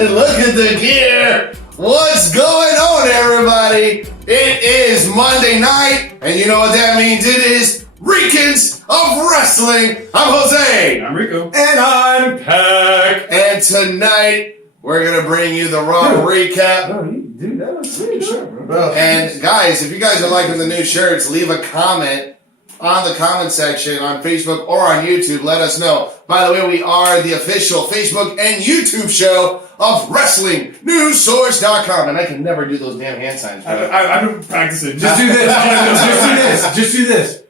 Look at the gear. What's going on, everybody? It is Monday night, and you know what that means. It is Ricans of Wrestling. I'm Jose. I'm Rico. And I'm Pac. And tonight, we're going to bring you the Raw recap. Oh, dude, that was pretty sure, bro. And guys, if you guys are liking the new shirts, leave a comment on the comment section on Facebook or on YouTube. Let us know. By the way, we are the official Facebook and YouTube show of WrestlingNewsSource.com. And I can never do those damn hand signs, bro. I've been practicing. Just do this. Just do this.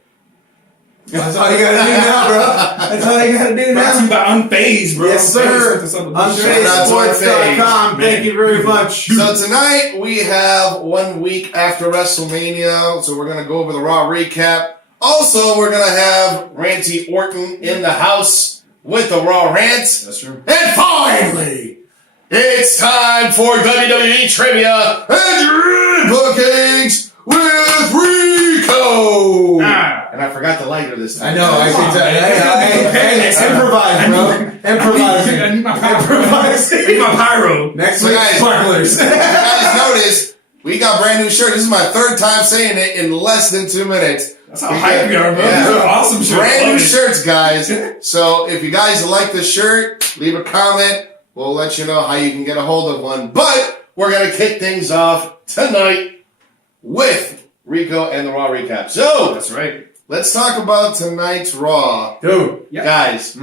That's all you gotta do now, bro. That's all you gotta do Brought to now. you by Unfazed, bro. Yes, sir. UnfazedSports.com. Thank you very much. So tonight we have 1 week after WrestleMania, so we're going to go over the Raw recap. Also, we're going to have Ranty Orton in the house with the Raw rants. That's true. And finally, it's time for WWE Trivia and Bookings with Rico. And I forgot the lighter this time. I know. I improvise, bro. Improvise. I need my pyro. Next So week, guys, sparklers. If you guys notice, we got brand new shirt. This is my third time saying it in less than 2 minutes. That's how hype we are, bro. Yeah. These are awesome shirts. Brand new Love it. shirts, guys. So if you guys like the shirt, leave a comment. We'll let you know how you can get a hold of one. But we're going to kick things off tonight with Rico and the Raw recap. So That's right. let's talk about tonight's Raw. Dude. Yeah. Guys,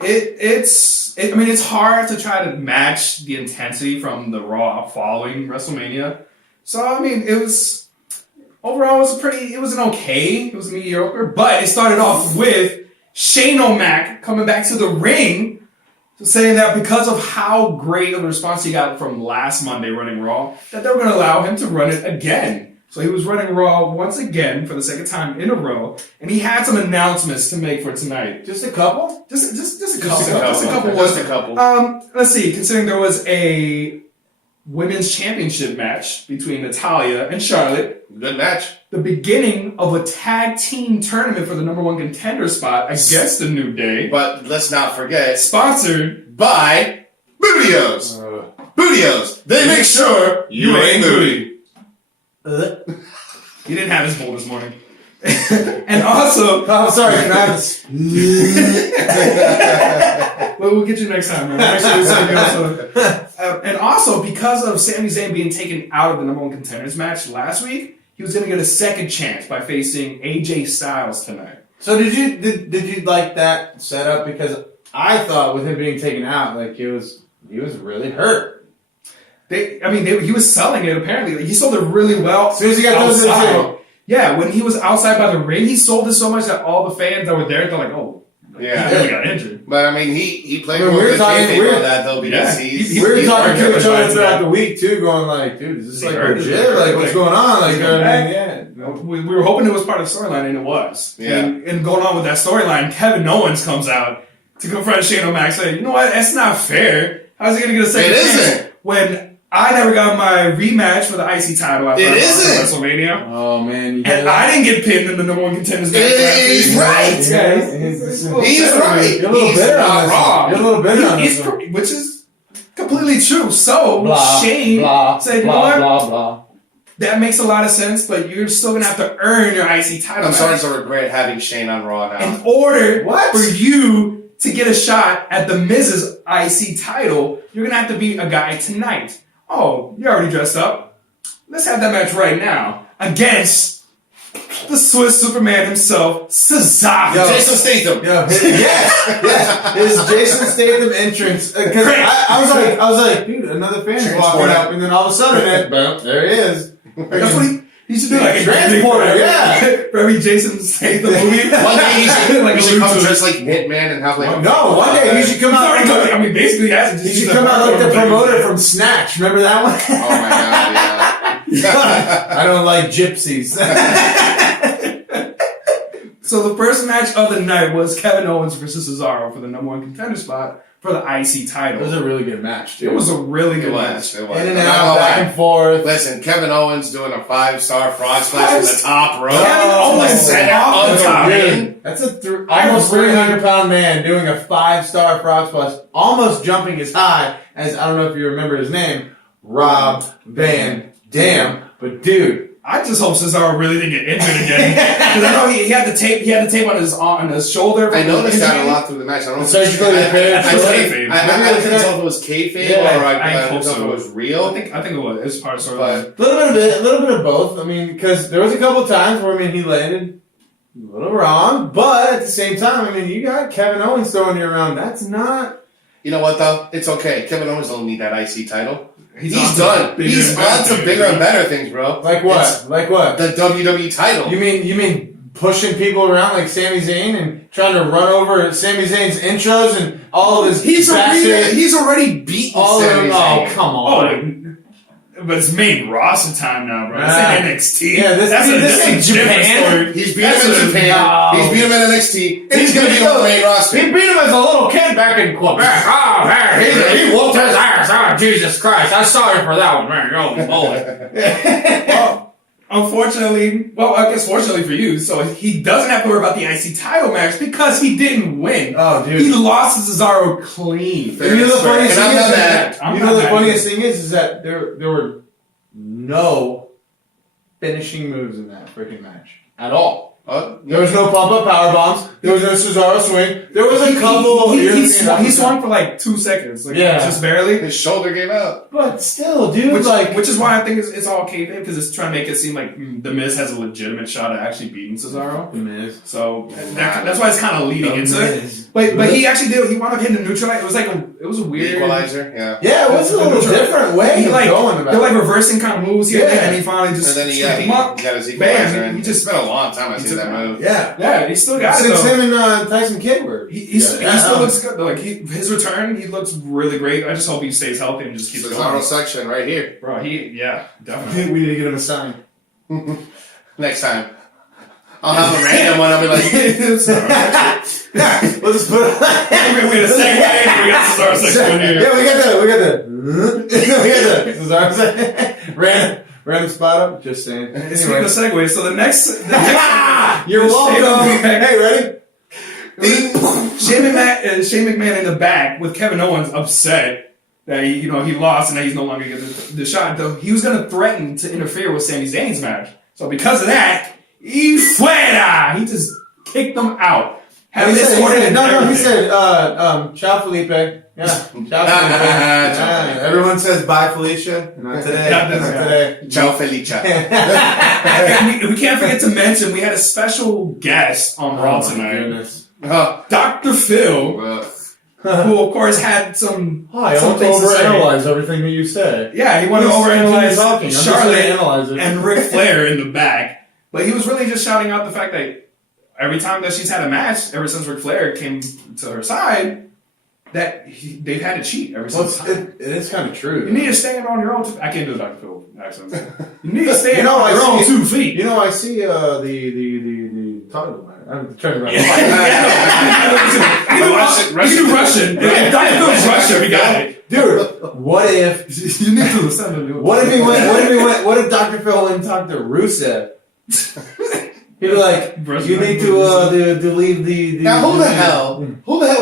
It's hard to try to match the intensity from the Raw following WrestleMania. So, I mean, it was mediocre, but it started off with Shane O'Mac coming back to the ring, saying that because of how great of a response he got from last Monday running Raw, that they were going to allow him to run it again. So he was running Raw once again for the second time in a row, and he had some announcements to make for tonight. Just a couple? Just a couple. Just a couple. Let's see. Considering there was a women's championship match between Natalya and Charlotte, Good match. the beginning of a tag team tournament for the number one contender spot against the New Day, But let's not forget, sponsored. by Bootios. Bootios. They make sure you ain't booty. He didn't have his bowl this morning. And also, Oh, sorry, Travis. well, we'll get you next time, man. Actually, something else. And also, because of Sami Zayn being taken out of the number one contenders match last week, he was going to get a second chance by facing AJ Styles tonight. So did you like that setup? Because I thought with him being taken out, like he was really hurt. He was selling it apparently. Like, he sold it really well. As soon as he got those in the field. Yeah, when he was outside by the ring, he sold it so much that all the fans that were there, they're like, oh, Yeah. he really got injured. But I mean, he played I mean, with we're the talking- kayfabe we're- on that though because Yeah. he's. We were he's talking to each other working throughout on the week too, going like, dude, is this He like hurt. legit? Like, what's going on? Like, He's you know what I mean? back. Yeah. We were hoping it was part of the storyline, and it was. Yeah. And going on with that storyline, Kevin Owens comes out to confront Shane O'Mac, saying, you know what, that's not fair. How's he going to get a second It chance isn't. when I never got my rematch for the IC title after It I lost isn't. at WrestleMania? Oh man, you And I didn't get pinned in the number one contenders match last He's week. right. Yeah, He's right. You're a little He's bitter not on this. wrong. You're a little bitter on He's this. which is completely true. So Blah, Shane blah, said, you know blah, what? blah, blah. That makes a lot of sense, but you're still going to have to earn your IC title I'm starting match. to regret having Shane on Raw now. In order What? for you to get a shot at the Miz's IC title, you're going to have to beat a guy tonight. Oh, you're already dressed up. Let's have that match right now against the Swiss Superman himself, Cesaro. Yo. Jason Statham. Yes. His Jason Statham entrance. Because I was like, dude, another fan is walking Transport. up, and then all of a sudden, boom, there he is. That's what he He should do like a transporter, yeah. For every Jason Statham movie. One day he should, Like he a should come Lucha. dressed like Hitman and have like. No, one day he should come He's out. already done, I mean, basically, he has. He should come out like the promoter from Snatch. Remember that one? Oh my god! Yeah. I don't like gypsies. So the first match of the night was Kevin Owens versus Cesaro for the number 1 contender spot for the IC title. It was a really good match, dude. It was a really It good was. match. It was. In and I'm not out, gonna back lie. and forth. Listen, Kevin Owens doing a 5-star frog splash from the top rope. Kevin Owens Center off the of the top. ring. That's a almost 300-pound man doing a 5-star frog splash, almost jumping as high as, I don't know if you remember his name, Rob Van Dam. But dude, I just hope Cesaro really didn't get injured again. Because I know he had the tape. He had the tape on his shoulder. I noticed that a lot through the match. I don't know. Surgically repaired I shoulder? couldn't tell if it was kayfabe Yeah, or I I hope couldn't tell if so. it was real. I think it was. It was part of But storyline. a little bit of both. I mean, because there was a couple times where, I mean, he landed a little wrong, but at the same time, I mean, you got Kevin Owens throwing you around. That's not... you know what though? It's okay. Kevin Owens don't need that IC title. He's on to done. bigger He's and better on to things, bigger and man. better things, bro. Like what? It's Like what? the WWE title. You mean pushing people around like Sami Zayn and trying to run over Sami Zayn's intros and all of his He's backstage- already beaten all of Sami them. Zayn. Oh, come Oh, on. but it's main roster time now, bro. Ah. It's in NXT. Yeah, this that's is a different Japan. story. He's beat That's him in a- Japan. no. He's beat him in NXT. And he's going to be on the main roster. He beat him as a little kid back in Quebec. Oh, man, he whooped his ass. Oh, Jesus Christ. I'm sorry for that one, man. Oh, bullet. Well, unfortunately, well, I guess fortunately for you, so he doesn't have to worry about the IC title match because he didn't win. Oh, dude. He lost to Cesaro clean. You know the funniest And thing I'm is not that mad. you I'm know not the mad. funniest thing is that there were no finishing moves in that freaking match at all. There was no pump-up power bombs. There was no Cesaro swing. There was a couple. He swung for like 2 seconds, like Yeah. just barely. His shoulder gave out. But still, dude, Which is why I think it's all kayfabe because it's trying to make it seem like The Miz has a legitimate shot at actually beating Cesaro. Miz. So that's why it's kind of leading into it. Miz. But he actually did. He wound up hitting the neutral. It was like it was a weird. Equalizer, yeah. Yeah, it was a little different way He of like going about they're like it. reversing kind of moves here, Yeah. and he finally just And then he scooped him up. got his equalizer. Bam! and He just it's been a long time I've seen that move. Yeah. yeah, he still got it. Since Though. him and Tyson Kidd were. He still looks good. Like his return, he looks really great. I just hope he stays healthy and just keeps Cesaro going. section right here. Bro, definitely. We need to get him a sign. Next time. I'll have a random one. I'll be like, Yeah, we'll just put we had a segue. We got Cesaro section here. Yeah, we got the Cesaro section. Random spot up. Just saying. Speaking of segues, so the next You're welcome. Hey, ready? Shane McMahon in the back with Kevin Owens upset that he lost and that he's no longer getting the shot. Though he was going to threaten to interfere with Sami Zayn's match. So because of that, he just kicked them out. He said, ciao Felipe. Yeah, ciao Felipe. Yeah, everyone says bye Felicia. Not today. Not today. Ciao Felicia. And we can't forget to mention we had a special guest on Raw tonight. Goodness. Dr. Phil, Ugh. who of course had some Hi, I some want to things to say. overanalyze everything that you say. Yeah, he wanted to Please continue talking. overanalyze I'm just gonna Charlotte analyze it. and Ric Flair in the back. But he was really just shouting out the fact that every time that she's had a match, ever since Ric Flair came to her side, that they've had to cheat ever Well, since. it is kind of true. You need to stand on your own. I can't do a Dr. Phil accent. You need to stand You know, on I your own see- 2 feet. You know, I see the title. I'm trying to You can do Russian. Dr. Phil's Russian. We got it. Dude, what if? You need to listen to me. What if he went? What if Dr. Phil went and talked to Rusev? He'd be like, you need to leave the. Now, who the hell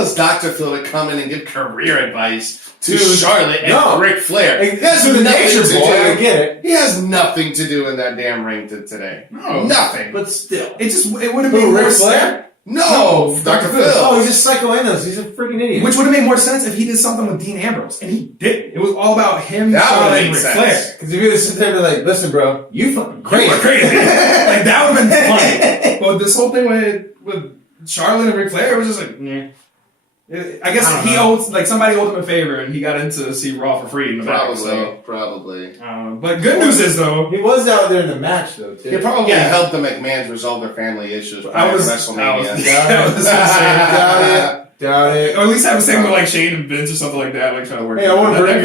is Dr. Phil to come in and give career advice to Dude, Charlotte and no. Ric Flair? He That's has the nothing nature to boy. I do. get it, He has nothing to do in that damn ring today. No. Nothing. but still. It would have Who, made more Ric sense. Flair? No, Dr. Phil. Oh, he's just psychoanalyst. He's a freaking idiot. Which would have made more sense if he did something with Dean Ambrose, and he didn't. It was all about him, That Charlotte, would've and made Ric sense. Flair. Because if you would sit there and be like, listen, bro, you fucking You were crazy. crazy. Like that would have been funny. But this whole thing with Charlotte and Ric Flair was just like, nah. I guess he owes, like, somebody owed him a favor and he got in to see Raw for free in the back. Probably. But good news is, though, he was out there in the match, though, too. He probably helped the McMahons resolve their family issues prior to WrestleMania. Doubt it. Or at least have a segment like Shane and Vince or something like that, like trying to work. Hey, I want to bring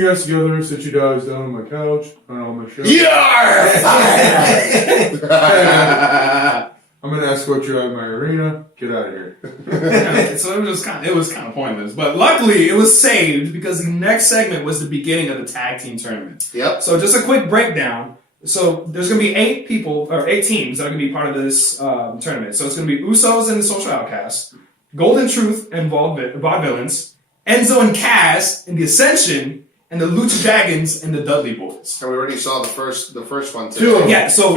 you guys together. Sit you guys down on my couch, on my show. I'm gonna escort you out of my arena. Get out of here. So it was kind of pointless, but luckily it was saved because the next segment was the beginning of the tag team tournament. Yep. So just a quick breakdown. So there's gonna be 8 teams that are gonna be part of this tournament. So it's gonna be Usos and the Social Outcasts, Golden Truth and Vaudevillains, Enzo and Cass and the Ascension, and the Lucha Dragons and the Dudley Boys. So we already saw the first one today. 2 of them. Yeah, so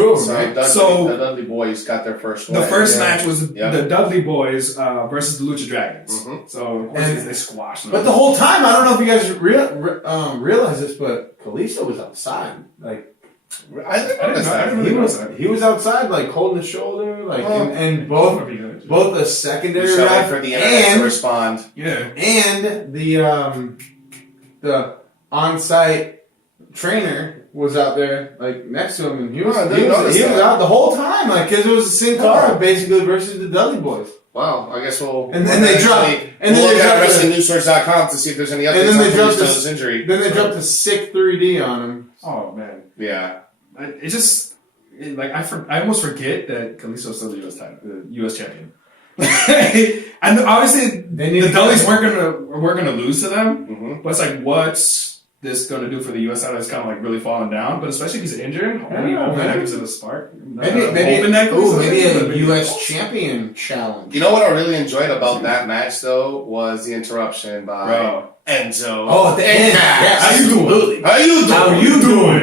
the Dudley Boys got their first one. the first match was the Dudley Boys versus the Lucha Dragons. Mm-hmm. So of course they squashed them. But the whole time, I don't know if you guys realize this, but Kalisto was outside. Like, I didn't know. he was outside, like holding his shoulder, like, and both the secondary ref for the internet to respond. Yeah, and the on-site trainer was out there, like, next to him, and he was out the whole time, like, because it was the same car, basically, versus the Dudley Boys. Wow, I guess we'll... And then they dropped... And then we'll they look at dropped... WrestlingNewsSource.com to see if there's any updates on Kalisto's injury. Then they dropped a sick 3D on him. Oh, man. Yeah. I almost forget that Kalisto's still the U.S. champion. And obviously, the Dudleys weren't gonna lose to them, but it's like, what's this going to do for the U.S. title? It's kind of like really falling down, but especially if he's injured, maybe that gives it a spark. Maybe a U.S. champion challenge. You know what I really enjoyed about that match, though, was the interruption by Enzo. Oh, at the end. Yes. How you doing?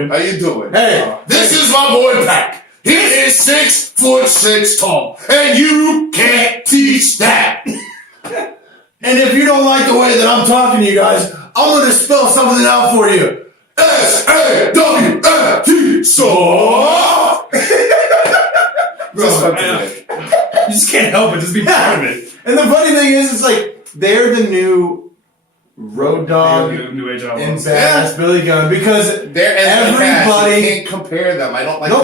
How you doing? Hey, this is my boy Pac. He is 6'6" tall, and you can't teach that. And if you don't like the way that I'm talking to you guys, I'm going to spell something out for you. S-A-W-F-T, so. You just can't help it. Just be part of it. And the funny thing is, it's like, they're the new Road Dogg New Age and Badass Billy Gunn, because everybody... You can't compare them. I don't like... No,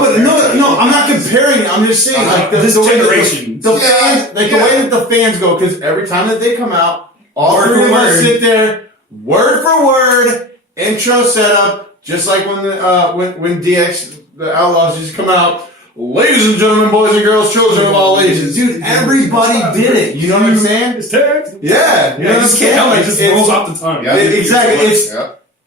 I'm not comparing it. I'm just saying, like, this generation. The fans, like, the way that the fans go, because every time that they come out, all three of us sit there, word for word, intro setup, just like when DX, the Outlaws, used to come out. Ladies and gentlemen, boys and girls, children of all ages. Dude, everybody did it. You know what I'm saying? It's text. Yeah. You just can't help it. It just rolls off the tongue. Yeah. Exactly. It's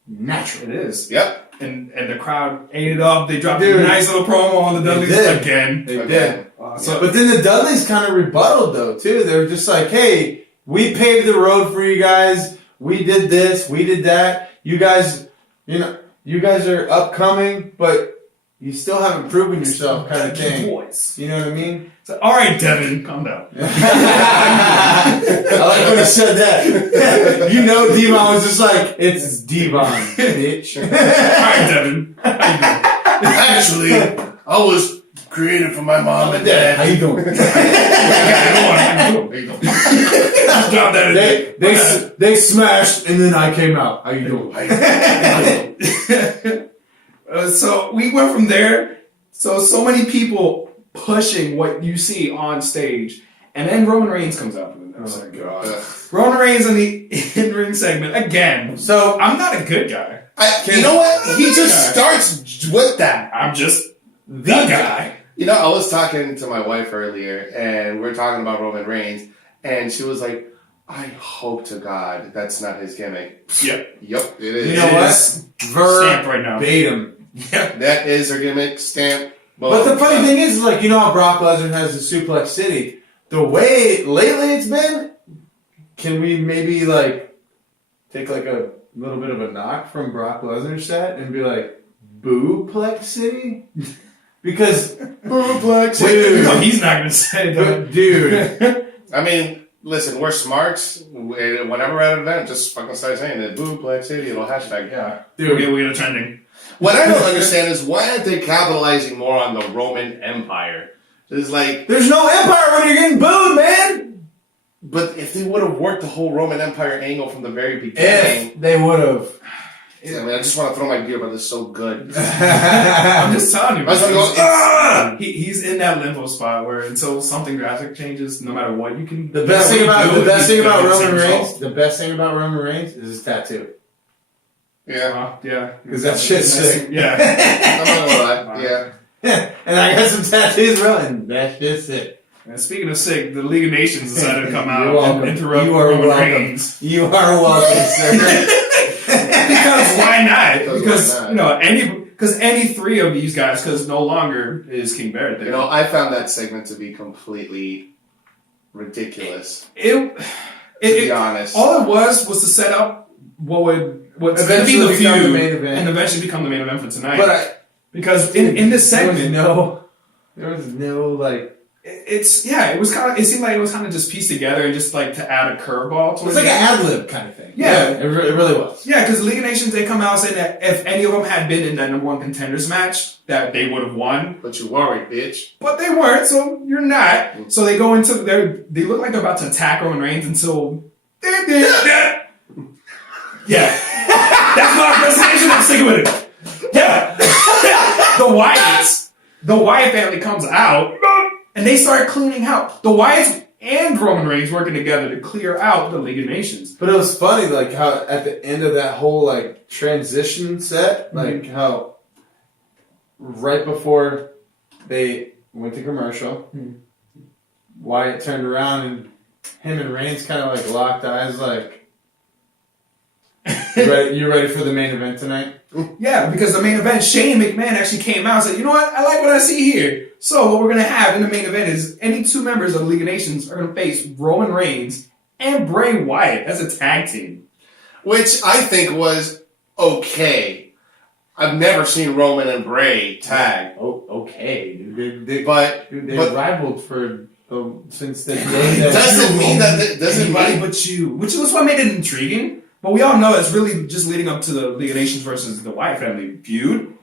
natural. It is. Yep. And the crowd ate it up. They dropped a nice little promo on the Dudleys again. They did. But then the Dudleys kind of rebutted, though, too. They were just like, hey, we paved the road for you guys. We did this. We did that. You guys, you guys are upcoming, but you still haven't proven yourself, kind of thing. Boys. You know what I mean? So, all right, Devin, calm down. I like when he said that. Devon was just like, it's Devon, bitch. All right, Devin. Actually, I was created for my mom and dad. How you doing? They smashed, and then I came out. How you doing? So we went from there. So many people pushing what you see on stage, and then Roman Reigns comes out for the next segment. God. Roman Reigns in the in-ring segment again. So I'm not a good guy. You know what? He just starts with that. I'm just the guy. You know, I was talking to my wife earlier, and we are talking about Roman Reigns, and she was like, I hope to God that's not his gimmick. Yep, it is. You know what? Stamp right now. Verbatim. Yep. That is her gimmick, stamp. But the funny thing is, like, you know how Brock Lesnar has the Suplex City? The way lately it's been, can we maybe, like, take, like, a little bit of a knock from Brock Lesnar's set and be like, Boo-Plex City? Because, Boo-Plex City. No, he's not going to say that. Dude. I mean, listen, we're smarts. Whenever we're at an event, just fucking start saying it. Boo-Plex City, it'll hashtag. Yeah. Dude. We get a trending. What I don't understand is why aren't they capitalizing more on the Roman Empire? It's like... There's no empire when you're getting booed, man! But if they would have worked the whole Roman Empire angle from the very beginning, If they would have. I just want to throw my beer, but it's so good. I'm just telling you. I was like, ah! He's in that limbo spot where until something drastic changes, no matter what you can. The best thing about Roman Reigns is his tattoo. Yeah. Yeah. Because that shit's sick. Yeah. I'm not gonna lie. Yeah. And I got some tattoos, bro, and that shit's sick. And speaking of sick, the League of Nations decided to come You're out welcome. and interrupt You are Roman welcome. Reigns. You are welcome, sir. Because why not? Because why not? Because any three of these guys, because no longer is King Barrett there. I found that segment to be completely ridiculous. To be honest, all it was to set up what's going to be Eventually the become feud the main event. and eventually become the main event for tonight. But because in this segment, there was no like. it seemed like it was kind of just pieced together and just like to add a curveball. It's like an ad-lib kind of thing. Yeah. It really was. Yeah, because League of Nations, they come out saying that if any of them had been in that number one contenders match, that they would have won. But you worried, bitch. But they weren't, so you're not. So they go into they look like they're about to attack Roman Reigns until yeah. That's my presentation. I'm sticking with it. Yeah. The Wyatt family comes out and they start cleaning out. The Wyatts and Roman Reigns working together to clear out the League of Nations. But it was funny, like how at the end of that whole like transition set, like how right before they went to commercial, Wyatt turned around and him and Reigns kind of like locked eyes, like, you ready for the main event tonight? Yeah, because the main event, Shane McMahon actually came out and said, you know what, I like what I see here. So what we're going to have in the main event is any two members of the League of Nations are going to face Roman Reigns and Bray Wyatt as a tag team. Which I think was okay. I've never seen Roman and Bray tag. Oh, okay, dude. They rivaled for since the day. Doesn't mean that Anybody but you. Which is what made it intriguing. But we all know it's really just leading up to the League of Nations versus the Wyatt family feud.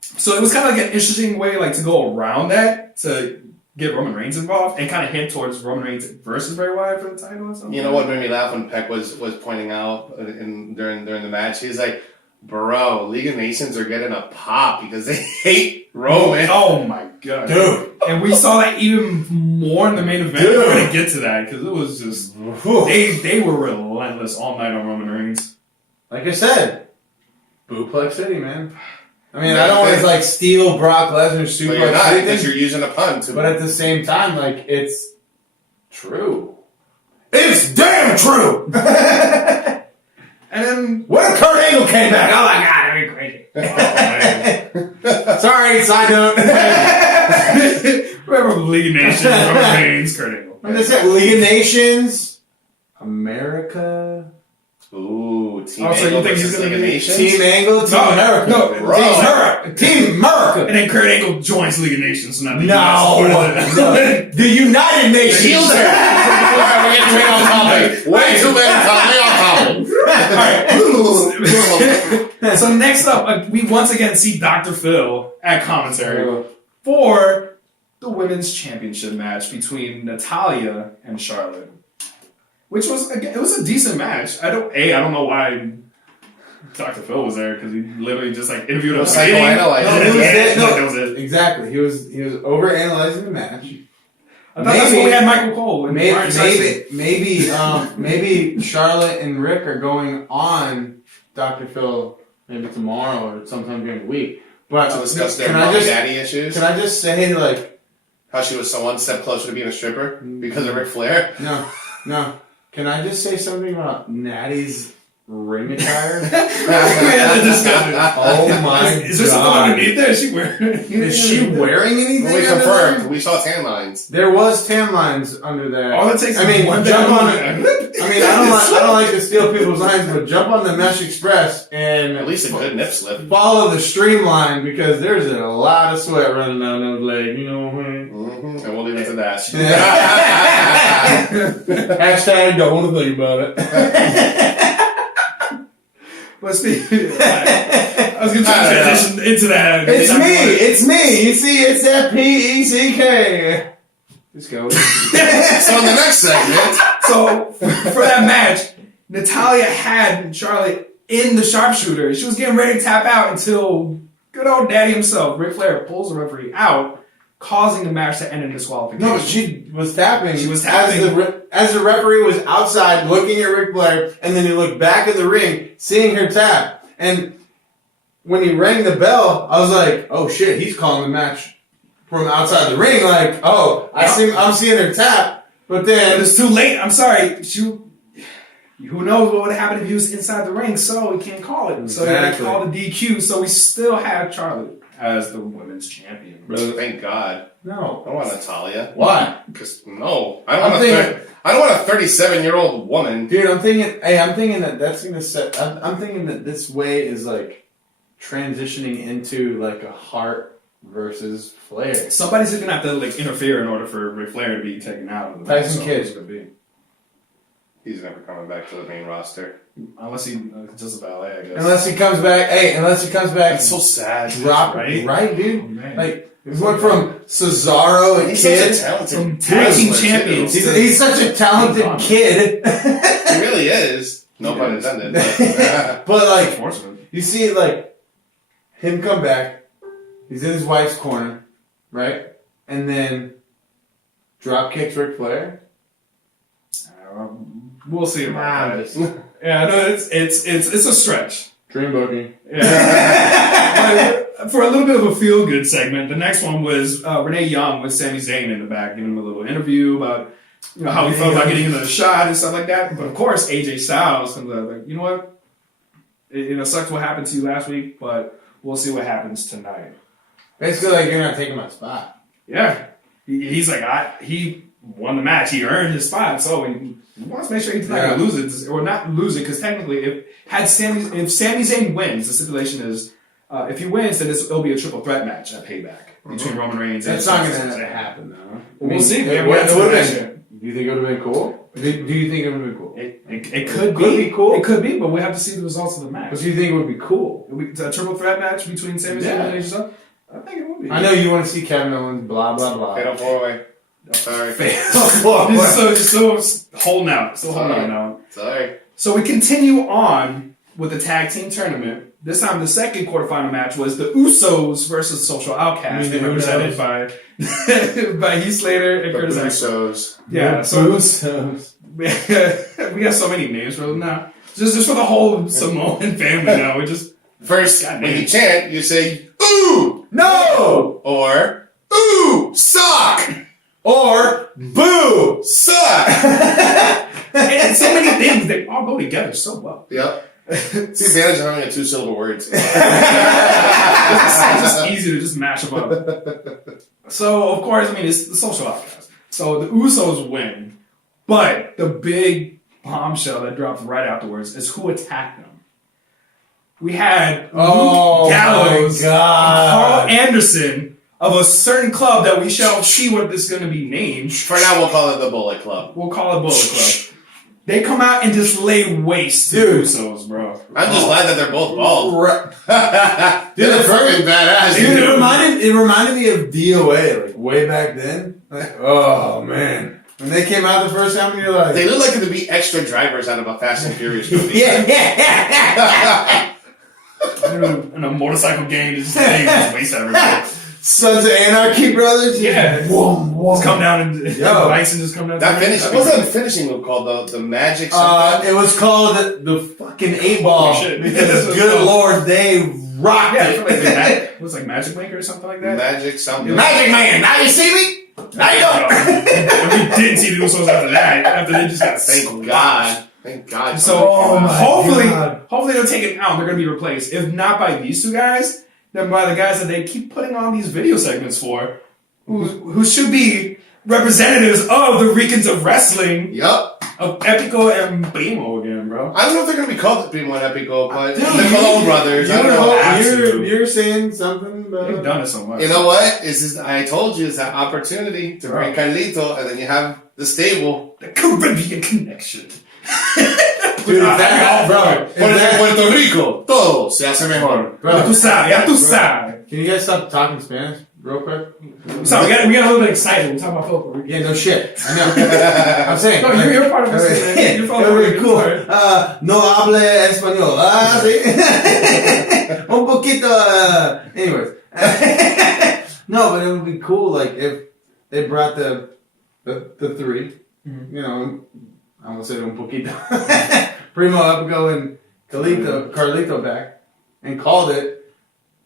So it was kind of like an interesting way to go around that to get Roman Reigns involved and kind of hint towards Roman Reigns versus Bray Wyatt for the title or something. You know what made me laugh when Peck was pointing out during the match? He's like, bro, League of Nations are getting a pop because they hate Roman. Oh my god. Dude. And we saw that even more in the main event. Dude. We're going to get to that because it was just... They were relentless all night on Roman Reigns. Like I said, Bootleg City, man. I mean, I don't want to steal Brock Lesnar's super. But you're not, because you're using a pun too. But at the same time, it's true. It's damn true! And then when Kurt Angle came back, oh my god, that'd be crazy. Sorry, side note. Remember League of Nations, Roman Reigns, Kurt Angle. When they said League of Nations, America. Ooh, Team so Angle you think he's versus gonna League of be Nations? Team Angle, Team America. No, Team America. And then Kurt Angle joins League of Nations. So not the no. The United Nations. We're getting way off topic. Way too many Alright. So next up, we once again see Dr. Phil at commentary for the women's championship match between Natalya and Charlotte. Which was a decent match. I don't know why Dr. Phil was there because he literally just interviewed us. That was it. Exactly. He was over analyzing the match. I thought that's when we had Michael Cole. Maybe Charlotte and Rick are going on Dr. Phil maybe tomorrow or sometime during the week. But to discuss their daddy issues. Can I just say how she was so one step closer to being a stripper because of Ric Flair? No. Can I just say something about Natty's ring attire? We had to discuss it. Oh my god. Is there something underneath there? Is she wearing anything? Well, we confirmed. We saw tan lines. There was tan lines under there. All it takes jump on it. I don't like to steal people's lines, but jump on the Mesh Express and at least a good nip slip. Follow the streamline because there's a lot of sweat running down those legs. You know what I mean? Mm-hmm. And we'll leave it to that. Hashtag don't want to think about it. But speaking of that, I was going to transition into that. It's me. You see, it's that PECK. Let's go. So in the next segment, So for that match, Natalya had Charlotte in the sharpshooter. She was getting ready to tap out until good old daddy himself, Ric Flair, pulls the referee out, causing the match to end in disqualification. No, she was tapping. She was tapping. As the referee was outside looking at Ric Flair, and then he looked back in the ring, seeing her tap. And when he rang the bell, I was like, oh shit, he's calling the match from outside the ring. Like, oh, I'm seeing her tap. But then... it's too late. I'm sorry. Who knows what would have happened if he was inside the ring, so he can't call it. So they called the DQ, so we still have Charlotte as the women's champion. Really? Thank God. No. I don't want Natalya. Why? Because, no. I don't want a 37-year-old woman. Dude, I'm thinking that that's going to set... I'm thinking that this way is like transitioning into like a Hart versus Flair. Somebody's going to have to like interfere in order for Ric Flair to be taken out of the Tyson Kidd's going to be. He's never coming back to the main roster. Unless he's just a valet, I guess. Unless he comes back. That's so sad. Right, dude? Oh, man. Like, we went from Cesaro and He's Kid. such a talented From tag team champions. He's such a talented kid. He really is. No pun intended. But like, Unfortunately. you see like him come back. He's in his wife's corner, right? And then drop kicks Ric Flair. We'll see about that. Yeah, no, it's a stretch. Dream booking. Yeah. For a little bit of a feel-good segment, the next one was Renee Young with Sami Zayn in the back, giving him a little interview about how he felt about getting into the shot and stuff like that. But of course, AJ Styles comes out like, you know what? It sucks what happened to you last week, but we'll see what happens tonight. Basically, like you're not taking my spot. Yeah, he's like he won the match, he earned his spot, so he wants to make sure he's not going to lose it, or not lose it, because technically, if Sami Zayn wins, the stipulation is if he wins, then it'll be a triple threat match at Payback between Roman Reigns and That's not going to happen, though. We'll see. Do you think it would have been cool? Do you think it would have been cool? It could be cool. It could be, but we have to see the results of the match. But do you think it would be cool? A triple threat match between Sami Zayn and AJ Styles? I think it would be. I know you want to see Kevin Owens, blah, blah, blah. Fatal 4-way. Sorry. Still holding out. Still holding out now. Sorry. So we continue on with the tag team tournament. This time, the second quarterfinal match was the Usos versus Social Outcasts, represented by Heath Slater and Curtis Axel. Usos. Yeah, so Usos. We have so many names for them now. Just for the whole Samoan family now. We just first when you chant, you say "Ooh, no," or "Ooh, suck," or "Boo, suck." And so many things, they all go together so well. Yep. It's the advantage of having a 2-syllable words. It's just easy to just mash them up. So, of course, I mean, it's the Social Outcasts. So the Usos win, but the big bombshell that dropped right afterwards is who attacked them. We had Luke Gallows and Carl Anderson of a certain club that we shall see what this is going to be named. For now, we'll call it the Bullet Club. We'll call it Bullet Club. They come out and just lay waste to the Usos, bro. I'm just glad that they're both bald. Dude, they're fucking badass. Dude, it reminded me of DOA, like way back then. Like, oh man, when they came out the first time, you're like, they look like they'd be extra drivers out of a Fast and Furious movie. yeah. In a motorcycle gang, just waste everything. Sons of Anarchy brothers. Yeah. Whoa. Just come down and Bison just come down. That finish. What was that finishing move called? The magic something? It was called the fucking 8-ball. Shit. Because good lord, they rocked it. It was like Magic Maker or something like that. Magic something. Magic Man. Now you see me. Now you don't. And we didn't see the Usos after that. After they just got thank God. Thank God. So hopefully they'll take it out. They're going to be replaced. If not by these two guys, then by the guys that they keep putting on these video segments for, who should be representatives of the Ricans of wrestling. Yep. Of Epico and Primo again, bro. I don't know if they're going to be called Primo and Epico, but the Colon brothers. I don't know. You're saying something about... They've done it so much. You know what? I told you, it's that opportunity to bring Carlito, and then you have the stable. The Caribbean connection. Dude, bro. En Puerto Rico, todo se hace mejor. Ya tú sabes. Can you guys stop talking Spanish? real quick? So we got a little bit excited. We're talking about football. Yeah, no shit. I know. I'm saying. No, you're part of this. Man. You're Very cool. No hable español. Sí. Un poquito. Anyways. No, but it would be cool, like, if they brought the three, you know, I won't say un poquito, Primo, Apico, and Carlito back, and called it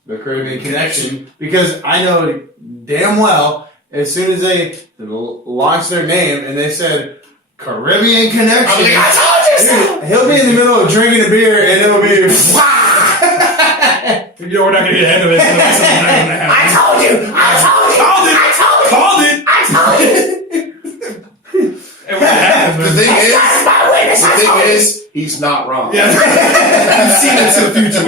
the Caribbean Connection, because I know damn well, as soon as they launched their name and they said Caribbean Connection, I'm like, I told you so! he'll be in the middle of drinking a beer and it'll be You know we're not gonna get ahead of it. So that's not gonna happen. I told you! I told you! Called it. And what happens, The thing is, he's not wrong. Yeah. We've seen into the future.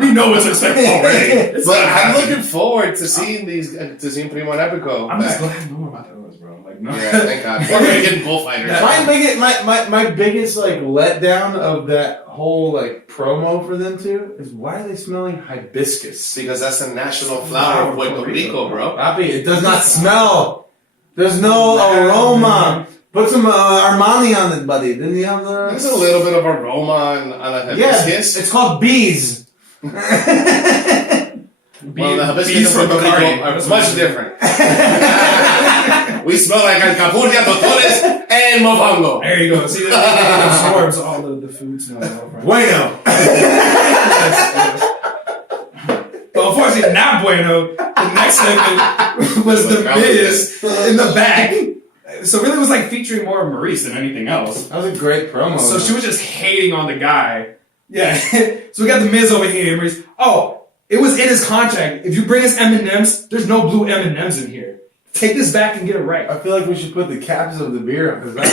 We know what to expect already. It's But gonna I'm happen. looking forward to seeing Primo and Epico. I'm just back. glad I know more about those, bro. Like, no. Yeah, thank God. We're gonna get bullfighters. my biggest like letdown of that whole like promo for them two is why are they smelling hibiscus? Because that's the national flower of Puerto Rico, bro. Papi, it does not smell. There's no aroma. Put some Armani on it, buddy. Didn't you have the? There's a little bit of aroma on a hibiscus. It's called bees. Well, the hibiscus from and Puerto Bacardi. Rico are much different. We smell like alcapurria, totores, and mofongo. There you go. See, that absorbs all of the food smell. Bueno. But unfortunately, not bueno. The next segment was the Miz in the back. So really, it was like featuring more of Maurice than anything else. That was a great promo. So she was just hating on the guy. Yeah. So we got the Miz over here, Maurice. Oh, it was in his contract. If you bring us M&Ms, there's no blue M&Ms in here. Take this back and get it right. I feel like we should put the caps of the beer on his back.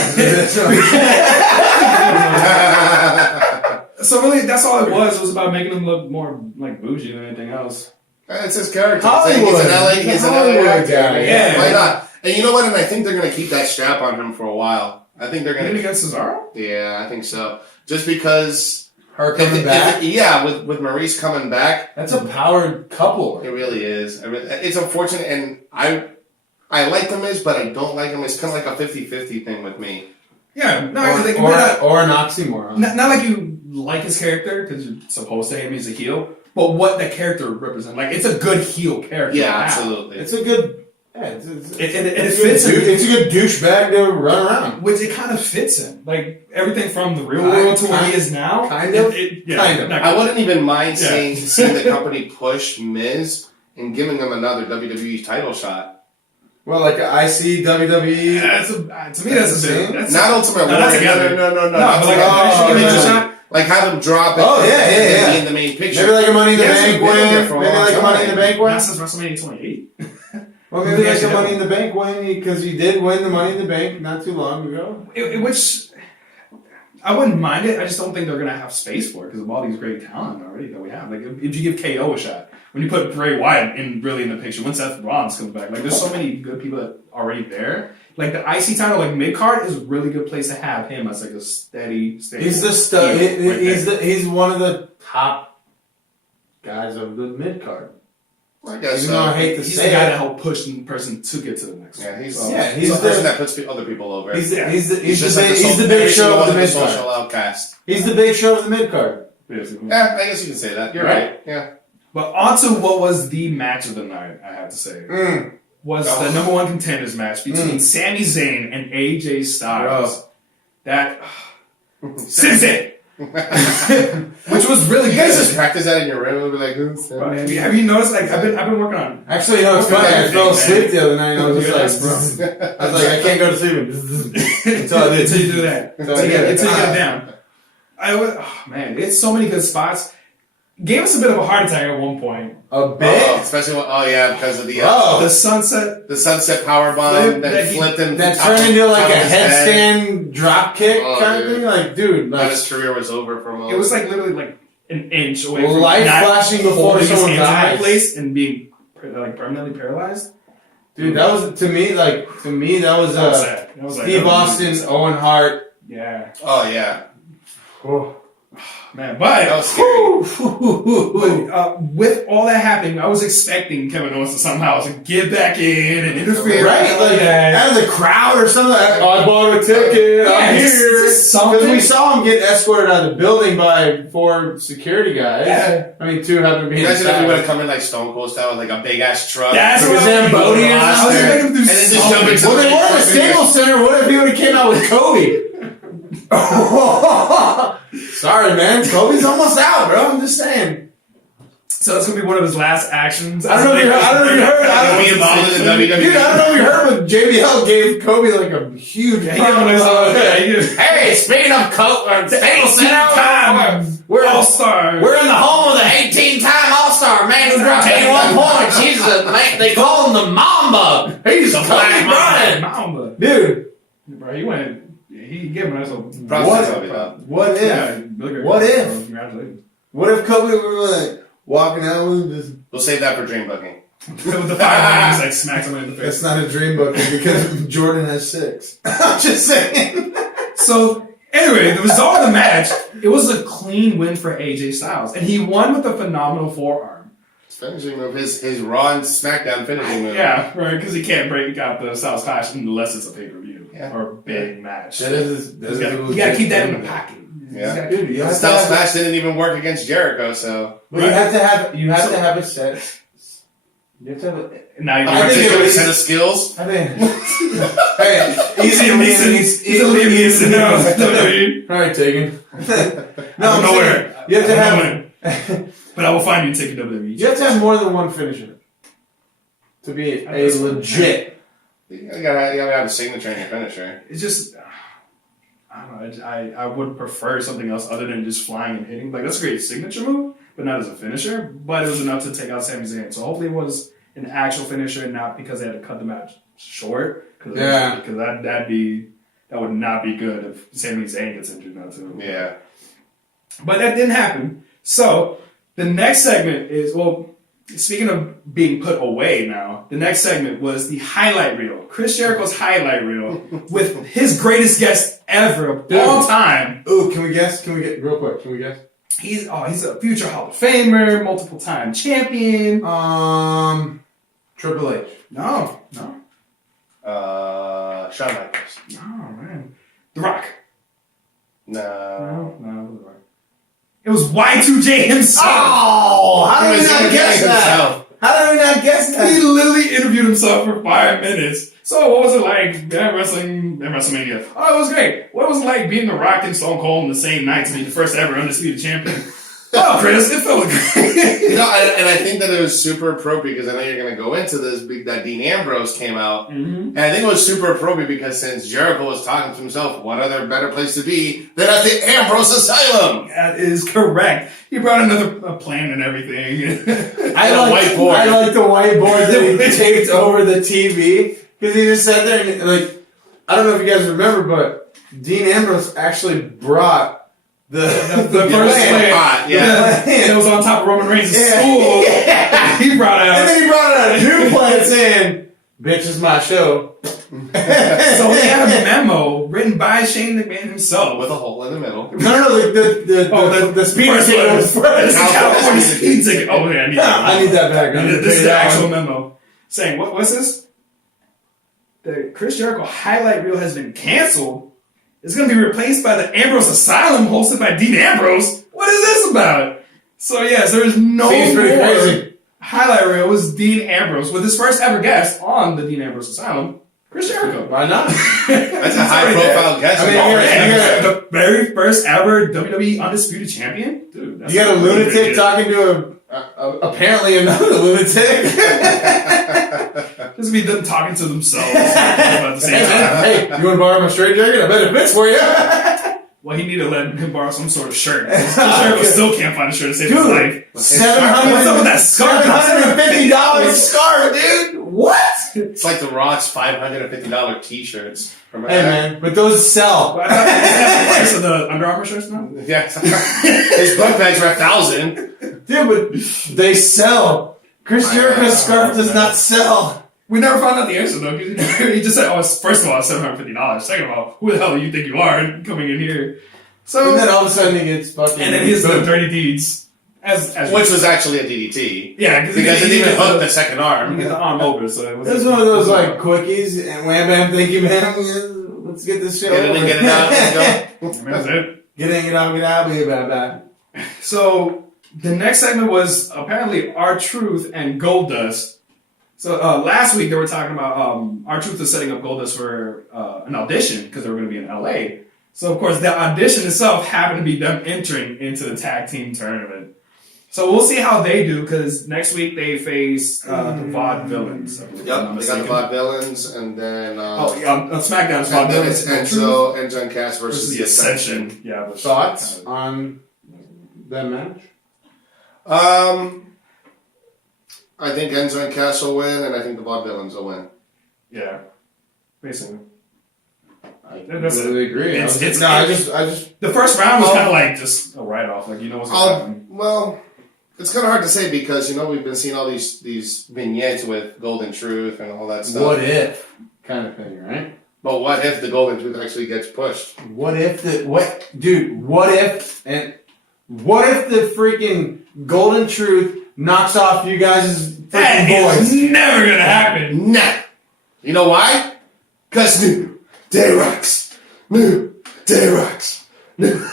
So really, that's all it was. It was about making him look more like bougie than anything else. It's his character. Hollywood. He's an LA Hollywood actor. guy. Yeah. Why not? And you know what? And I think they're going to keep that strap on him for a while. I think they're going Even to. against Cesaro? Yeah, I think so. Just because. Her coming back. With Maurice coming back. That's a powered couple. It really is. It's unfortunate, and I like The Miz, but I don't like him. It's kind of like a 50-50 thing with me. Yeah. No, Or an oxymoron. not like you like his character, because you're supposed to hate him as a heel, but what the character represents. Like, it's a good heel character. Yeah, to have. absolutely. It's a good. Yeah, it fits him. It's a good douchebag to run around. Which it kind of fits him. Like, everything from the real world to where he is now. Kind of. Kind of. I wouldn't even mind seeing the company push Miz and giving him another WWE title shot. Well, like an IC, WWE. Yeah, to me, that's the same. Not Ultimate not Warrior. together. No. No, but like, Like have him drop it. Oh, yeah. Be in the main picture. Maybe like a Money in the Yes, Bank he's been there win. for a Maybe long like a Money in the time. Bank win. Not since WrestleMania 28. Well, maybe like a Money in the Bank win because you did win the Money in the Bank not too long ago. Which I wouldn't mind it. I just don't think they're gonna have space for it because of all these great talent already that we have. Like if you give KO a shot, when you put Bray Wyatt in the picture, when Seth Rollins comes back, like there's so many good people that are already there. Like the IC title, like mid card, is a really good place to have him as like a steady. He's the stud. He's one of the top guys of the mid card. I guess Even though I hate to He's say the guy it. to help push the person to get to the next. Yeah, he's one. the person that puts other people over. He's Yeah. the Every big single show one of the mid social card. outcast. He's the big show of the mid card. Basically. Yeah, I guess you can say that. You're right. Yeah. But on to what was the match of the night, I have to say. Was the number one contenders match between Sami Zayn and AJ Styles. That Sensei! Which was really You guys just good. practice that in your room and be like, who's that? Have you noticed? Like I've been working on. Actually, you know, it's funny. I fell asleep the other night and I was Yeah, just like, I was like, I can't go to sleep until I did. Until you do that. Until I Until you did. get it down. Man, it's so many good spots. Gave us a bit of a heart attack at one point. A bit. Especially because of the The sunset. the sunset power bomb Flip that that he- flipped him. That top turned into like top a of his head. headstand drop kick Oh, kind of dude. thing. Like, dude, Thought like his career was over for a moment. It was like literally like an inch away from light not flashing before holding his someone's hands in eyes. that place and being like permanently paralyzed. dude, that was to me that was That was sad. That was like, Steve that was Austin, really sad. Owen Hart. Yeah. Oh yeah. Oh. Man, but That was scary. with all that happening, I was expecting Kevin Owens to somehow get back in and interfere. Right, like out of the crowd or something. Like, I bought a ticket. I'm here. Because we saw him get escorted out of the building by 4 security guys. Yeah. I mean, 2 happened to be Imagine if inside. we would have come in like Stone Cold style with like a big ass truck. That's what Zamboni or I was something. making him do And then just something. jump into Well, they were at the Staples Center. What if he would have came out with Kobe? Sorry, man. Kobe's almost out, bro. I'm just saying. So that's gonna be one of his last actions. I don't know if you heard. I don't know if you heard. Be involved in the WWE. Dude, I don't know if you heard, but JBL gave Kobe like a huge. Hey, speaking of Staples Center, We're all-star. we're in the home of the 18-time All-Star man who dropped 81 points. He's a man. They call him the Mamba. He's a black Brian. Mamba. Dude, Bro, he went. He gave us a what if? What if? Congratulations. What if Kobe were like walking out with just? We'll save that for dream booking. With the 5 rings, like smacks him in the face. That's not a dream booking because Jordan has 6. I'm just saying. So anyway, the result of the match, it was a clean win for AJ Styles, and he won with a phenomenal forearm. His finishing move, his Raw and SmackDown finishing move. Yeah, right, because he can't break out the Styles Clash unless it's a pay-per-view or a big match. That is You gotta keep that in the pocket. Yeah. Dude, you have to Styles have, Clash didn't even work against Jericho, so. but you have to have a set. You have to have a. Now you're I I think think it was- a set of skills. I mean, hey, easy to He's a Liam Neeson. All right, Tegan. No, I'm nowhere. You have to have. But I will find you and take a WWE. You have to have more than one finisher to be a legit. You gotta have a signature in your finisher. It's just, I don't know. I would prefer something else other than just flying and hitting. Like, that's a great signature move, but not as a finisher. But it was enough to take out Sami Zayn. So hopefully it was an actual finisher, and not because they had to cut the match short. Because that would not be good if Sami Zayn gets injured now too. Yeah. But that didn't happen. So the next segment is, well, speaking of being put away now, the next segment was the highlight reel. Chris Jericho's highlight reel with his greatest guest ever of all time. Ooh, can we guess? Can we get real quick? Can we guess? He's a future Hall of Famer, multiple time champion. Triple H. No. Shawn Michaels. No, man. The Rock. No. No, The Rock. It was Y2J himself. Oh, how did we not guess that? How did we not guess that? He literally interviewed himself for 5 minutes. So what was it like wrestling at WrestleMania? Oh, it was great. What was it like being The Rock and Stone Cold in the same night to be the first ever undisputed champion? Oh, Chris, it felt great. And I think that it was super appropriate because I know you're going to go into this. That Dean Ambrose came out, and I think it was super appropriate because since Jericho was talking to himself, what other better place to be than at the Ambrose Asylum? That is correct. He brought a plan and everything. I like the whiteboard that he taped over the TV because he just sat there and like, I don't know if you guys remember, but Dean Ambrose actually brought the first plan. Pot, It was on top of Roman Reigns' stool. He brought out. And then he brought out a new plan saying, "Bitch is my show." So he had a memo written by Shane McMahon himself. with a hole in the middle. No, the speed ticket was first. California speed ticket. Oh, yeah, I need that back. I need to This pay is the that actual one. memo saying, what's this? The Chris Jericho highlight reel has been canceled. It's going to be replaced by the Ambrose Asylum hosted by Dean Ambrose. What is this about? So, yes, there is no Seems pretty more crazy. highlight reel. It was Dean Ambrose with his first ever guest on the Dean Ambrose Asylum, Chris Jericho. Why not? That's a high profile guest. I mean, The very first ever WWE Undisputed Champion? Dude, that's You got a really lunatic good. talking to apparently another lunatic. Just be them talking to themselves at the same time. Hey, you want to borrow my straight jacket? I bet it fits for you. Well, he needed to let him borrow some sort of shirt. Chris Jericho still can't find a shirt to save his life. What's up with that scarf? $750 scarf, dude. What? It's like the Rock's $550 T-shirts. Remember Hey that? man, but those sell. But I thought is that the price of the Under Armour shirts now? Yeah. His book bags are $1,000. Dude, but they sell. Chris Jericho's scarf does not sell. We never found out the answer though. 'Cause he just said, "Oh, first of all, it's $750. Second of all, who the hell do you think you are coming in here?" So And then all of a sudden he gets fucking. and then he has the dirty deeds. As Which was actually a DDT. yeah, Because it didn't even hook the second arm. He got the arm over, so it It was one of those like quickies and wham bam, thank you, man. Let's get this shit Get it over. in, get it out, let's go. That's it. Get in, get out, blah. So the next segment was apparently R-Truth and Goldust. So last week they were talking about R-Truth is setting up Goldust for an audition because they were going to be in LA. So of course the audition itself happened to be them entering into the tag team tournament. So we'll see how they do because next week they face the VOD Villains. Yep, they got the VOD Villains, and then on SmackDown, it's VOD and then Villains. it's Enzo and Cass versus the Ascension. Yeah. But Thoughts on that match? I think Enzo and Cass will win, and I think the VOD Villains will win. Yeah. Basically. I completely agree. I just The first round was kind of like just a write-off. Like, you know what's going to happen. Well, it's kind of hard to say because, we've been seeing all these vignettes with Golden Truth and all that stuff. what if kind of thing, right? But what if the Golden Truth actually gets pushed? What if the freaking Golden Truth knocks off you guys' That freaking is boys? never going to happen. Nah. You know why? Because New Day rocks. New Day rocks. New.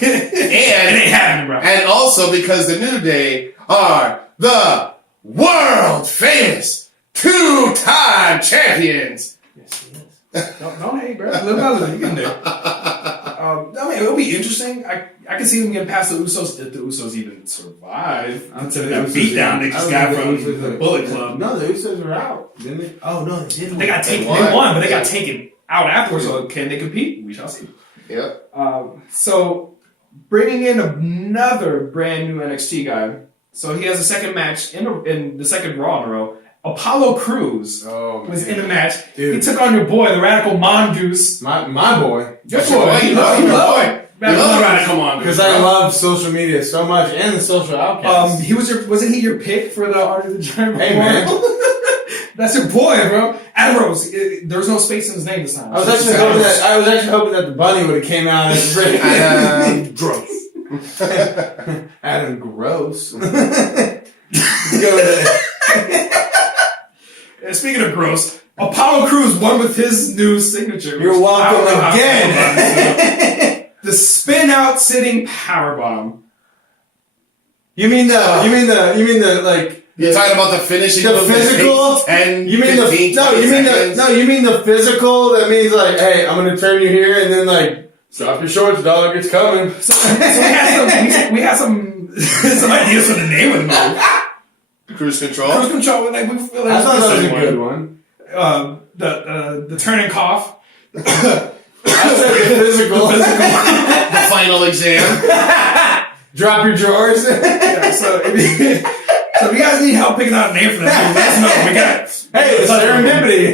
It ain't happening, bro. And also because the New Day are the world famous 2-time champions. Yes, he is. Don't hate, bro. Live by little. You can do it. I mean, it'll be interesting. I can see them getting past the Usos if the Usos even survive. Considering that beatdown they just got from the Bullet Club. No, the Usos are out, didn't they? Oh no, they didn't. They got taken. They won, but they got taken out afterwards. So can they compete? We shall see. Yep. So bringing in another brand new NXT guy. So he has a second match in the second Raw in a row. Apollo Crews was in a match. Dude. He took on your boy, the Radical Mongoose. My boy. Your boy. You love it. Radical Mongoose. Because I love social media so much and the social outcasts. Wasn't he your pick for the Art of the Giant? Hey, man. That's your boy, bro. Adam Rose. There was no space in his name this time. I was actually hoping that the bunny would have came out as Adam Gross. Adam Gross. Go ahead. Speaking of gross, Apollo Crews won with his new signature. You're welcome again. The spin out sitting powerbomb. You mean the like. You're talking about the finishing The move that physical? takes 10, You mean 15, you 20 mean seconds? you mean the physical that means like, hey, I'm gonna turn you here and then like stop your shorts, dog, it's coming. So we had some ideas for the name of the move. Cruise control. Cruise control. Like we feel like I thought that was a one. good one. The turn and cough. I said the physical. The final exam. Drop your drawers. Yeah, so if you guys need help picking out a name for that move, let us know. We got it. Hey, it's serendipity.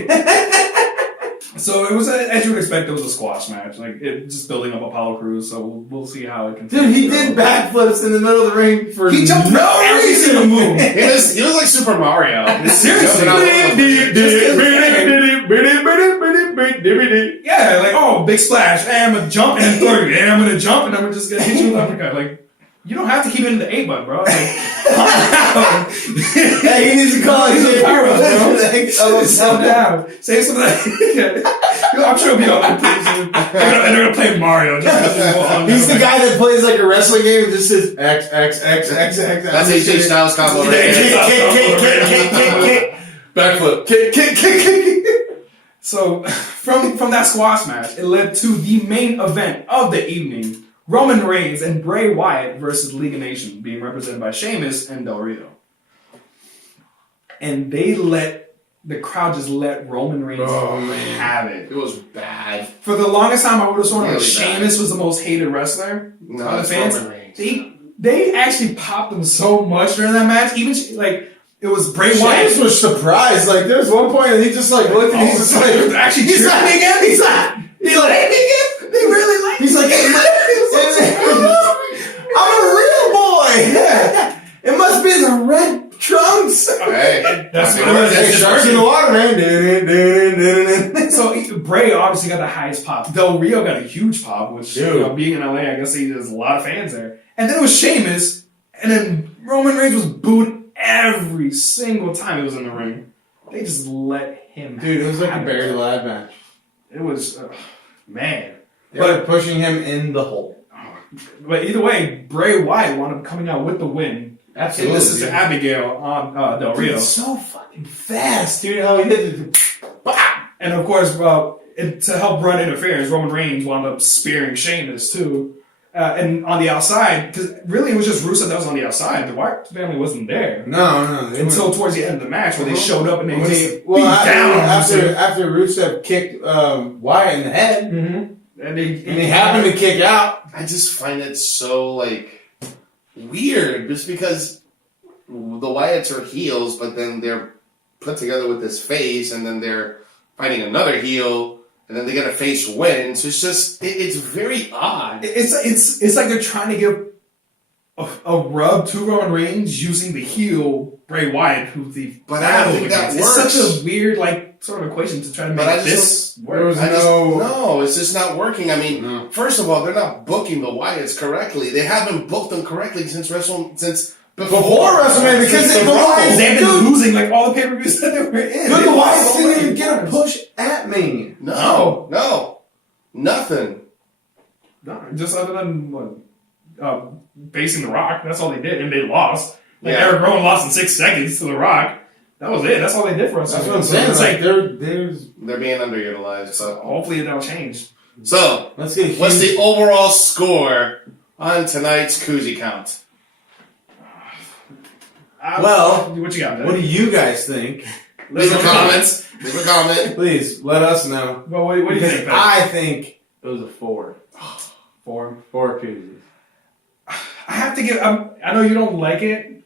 So it was, as you would expect, it was a squash match. Like, it just building up Apollo Crews, so we'll see how it continues. Dude, he did backflips in the middle of the ring for He jumped no every reason. single move. He was like Super Mario. Seriously. Yeah, like, oh, big splash, and I'm gonna jump and throw you, and I'm gonna jump and I'm just gonna hit you with an uppercut. Like, you don't have to keep it in the A button, bro. Like, Hey, he needs to call it He's a power up, bro. bro. Slow down. Save some of that. I'm sure it'll be on pretty soon. And they're gonna play Mario. He's the guy that plays like a wrestling game and just says X, X, X, X, X. That's AJ Styles combo right Kick, there. kick. Backflip. Kick. So from that squash match, it led to the main event of the evening. Roman Reigns and Bray Wyatt versus League of Nations, being represented by Sheamus and Del Rio. And the crowd just let Roman Reigns have it. It was bad. For the longest time, I would have sworn Really that Sheamus was the most hated wrestler. No, by the it's fans. Roman Reigns. They actually popped him so much during that match. Even like it was Bray Wyatt. Sheamus was surprised. Like there was one point and he just like looked and he's just like, actually he's like, cheering again. He's like, They really like. he's like, I'm a real boy. Yeah. It must be the red trunks. Hey, That's I what mean, it is. Hey, sharks in the water, man. So Bray obviously obviously got the highest pop. Del Rio got a huge pop, which, being in LA, I guess there's a lot of fans there. And then it was Sheamus, and then Roman Reigns was booed every single time he was in the ring. They just let him. Dude, it was like a buried alive match. It was, man. They were pushing him in the hole. But either way, Bray Wyatt wound up coming out with the win. Absolutely. This is to Abigail on Del Rio. It's so fucking fast, dude. How he did it. And of course, to help run interference, Roman Reigns wound up spearing Sheamus too. And on the outside, because really it was just Rusev that was on the outside. The Wyatt family wasn't there. No. Until towards the end of the match where they showed up and they just beat down. After Rusev kicked Wyatt in the head, and he happened to kick out. I just find it so, weird. Just because the Wyatts are heels, but then they're put together with this face, and then they're fighting another heel, and then they get a face win. So it's just, it's very odd. It's like they're trying to give a rub to Roman Reigns using the heel Bray Wyatt, who the but I don't think that works. It's such a weird sort of equation to try to make this work. No, it's just not working. I mean, first of all, they're not booking the Wyatts correctly. They haven't booked them correctly since before WrestleMania, because they've been losing all the pay-per-views that they were in. Dude, the Wyatts didn't even get a push at Mania. No, nothing. No, just other than facing The Rock. That's all they did, and they lost. Eric Rowan lost in 6 seconds to The Rock. That was it. That's all they did for us. That's what I'm saying. It's they're being underutilized. So hopefully that'll change. So what's the overall score on tonight's koozie count? What you got? What do you guys think? Leave a comment. Please let us know. Well, what do you think? I think it was a 4. 4 koozies. I have to give. I know you don't like it,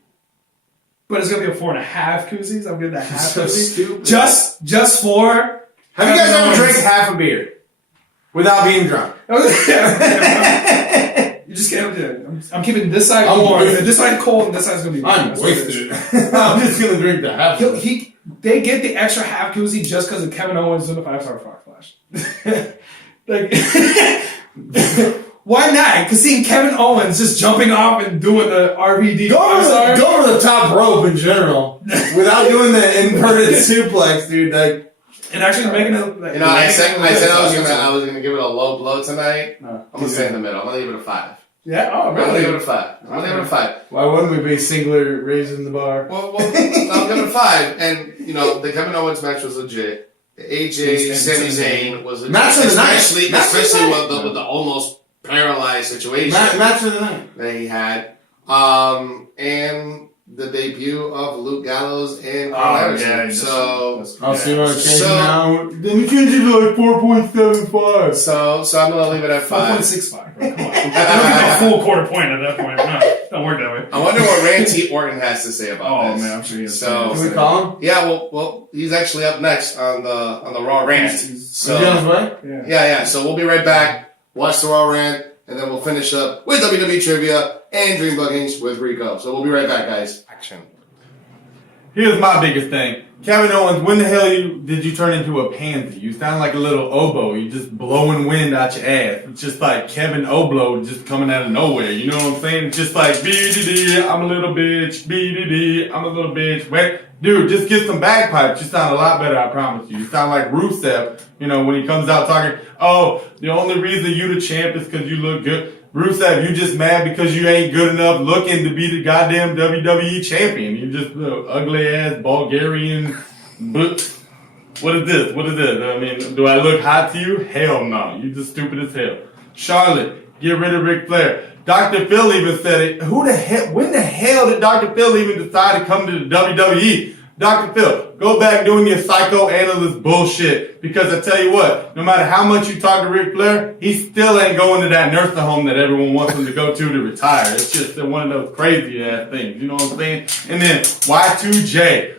but it's gonna be a 4.5 koozies. I'm giving that half so koozie. Stupid. Just for. Have you guys ever drank half a beer without being drunk? You just can't. I'm keeping this side warm, and this side cold, and this side's gonna be. I'm wasted. I'm just gonna drink the half. They get the extra half koozie just because of Kevin Owens doing the 5-star Fox Flash. Why not? Because seeing Kevin Owens just jumping off and doing the RVD. Go to the top rope in general without doing the inverted suplex, dude. And actually making it. I said I was gonna give it a low blow tonight. No. I'm gonna stay in the middle. I'm gonna give it a 5. Yeah. Oh, really? I'm gonna give it a 5. Why wouldn't we be singular raising the bar? Well, I'll give it a 5. And the Kevin Owens match was legit. The AJ Sami Zayn was legit. Match of the night. Especially with the almost paralyzed situation match of the night that he had, and the debut of Luke Gallows and Carl Anderson. Yeah, so I'll see what I change now. Then you change it to 4.75. So I'm gonna leave it at 5. 4.65. Come on, I don't give a full quarter point at that point. No, don't work that way. I wonder what Randy Orton has to say about this. Oh man, I'm sure he has. So can we call him? Yeah, well, he's actually up next on the Raw rant. So is he on his way? Yeah. So we'll be right back. Watch the Raw rant, and then we'll finish up with WWE trivia and Dream Bookings with Rico. So we'll be right back, guys. Action. Here's my biggest thing. Kevin Owens, when the hell did you turn into a pansy? You sound like a little oboe. You just blowing wind out your ass. It's just like Kevin Oblo just coming out of nowhere. You know what I'm saying? It's just like, B-D-D, I'm a little bitch. B-D-D, I'm a little bitch. Wait, dude, just get some bagpipes. You sound a lot better, I promise you. You sound like Rusev, when he comes out talking, the only reason you the champ is because you look good. Rusev, you just mad because you ain't good enough looking to be the goddamn WWE champion. You just ugly ass Bulgarian. What is this? I mean, do I look hot to you? Hell no. You just stupid as hell. Charlotte, get rid of Ric Flair. Dr. Phil even said it. When the hell did Dr. Phil even decide to come to the WWE? Dr. Phil, go back doing your psychoanalyst bullshit. Because I tell you what, no matter how much you talk to Ric Flair, he still ain't going to that nursing home that everyone wants him to go to retire. It's just one of those crazy ass things. You know what I'm saying? And then Y2J.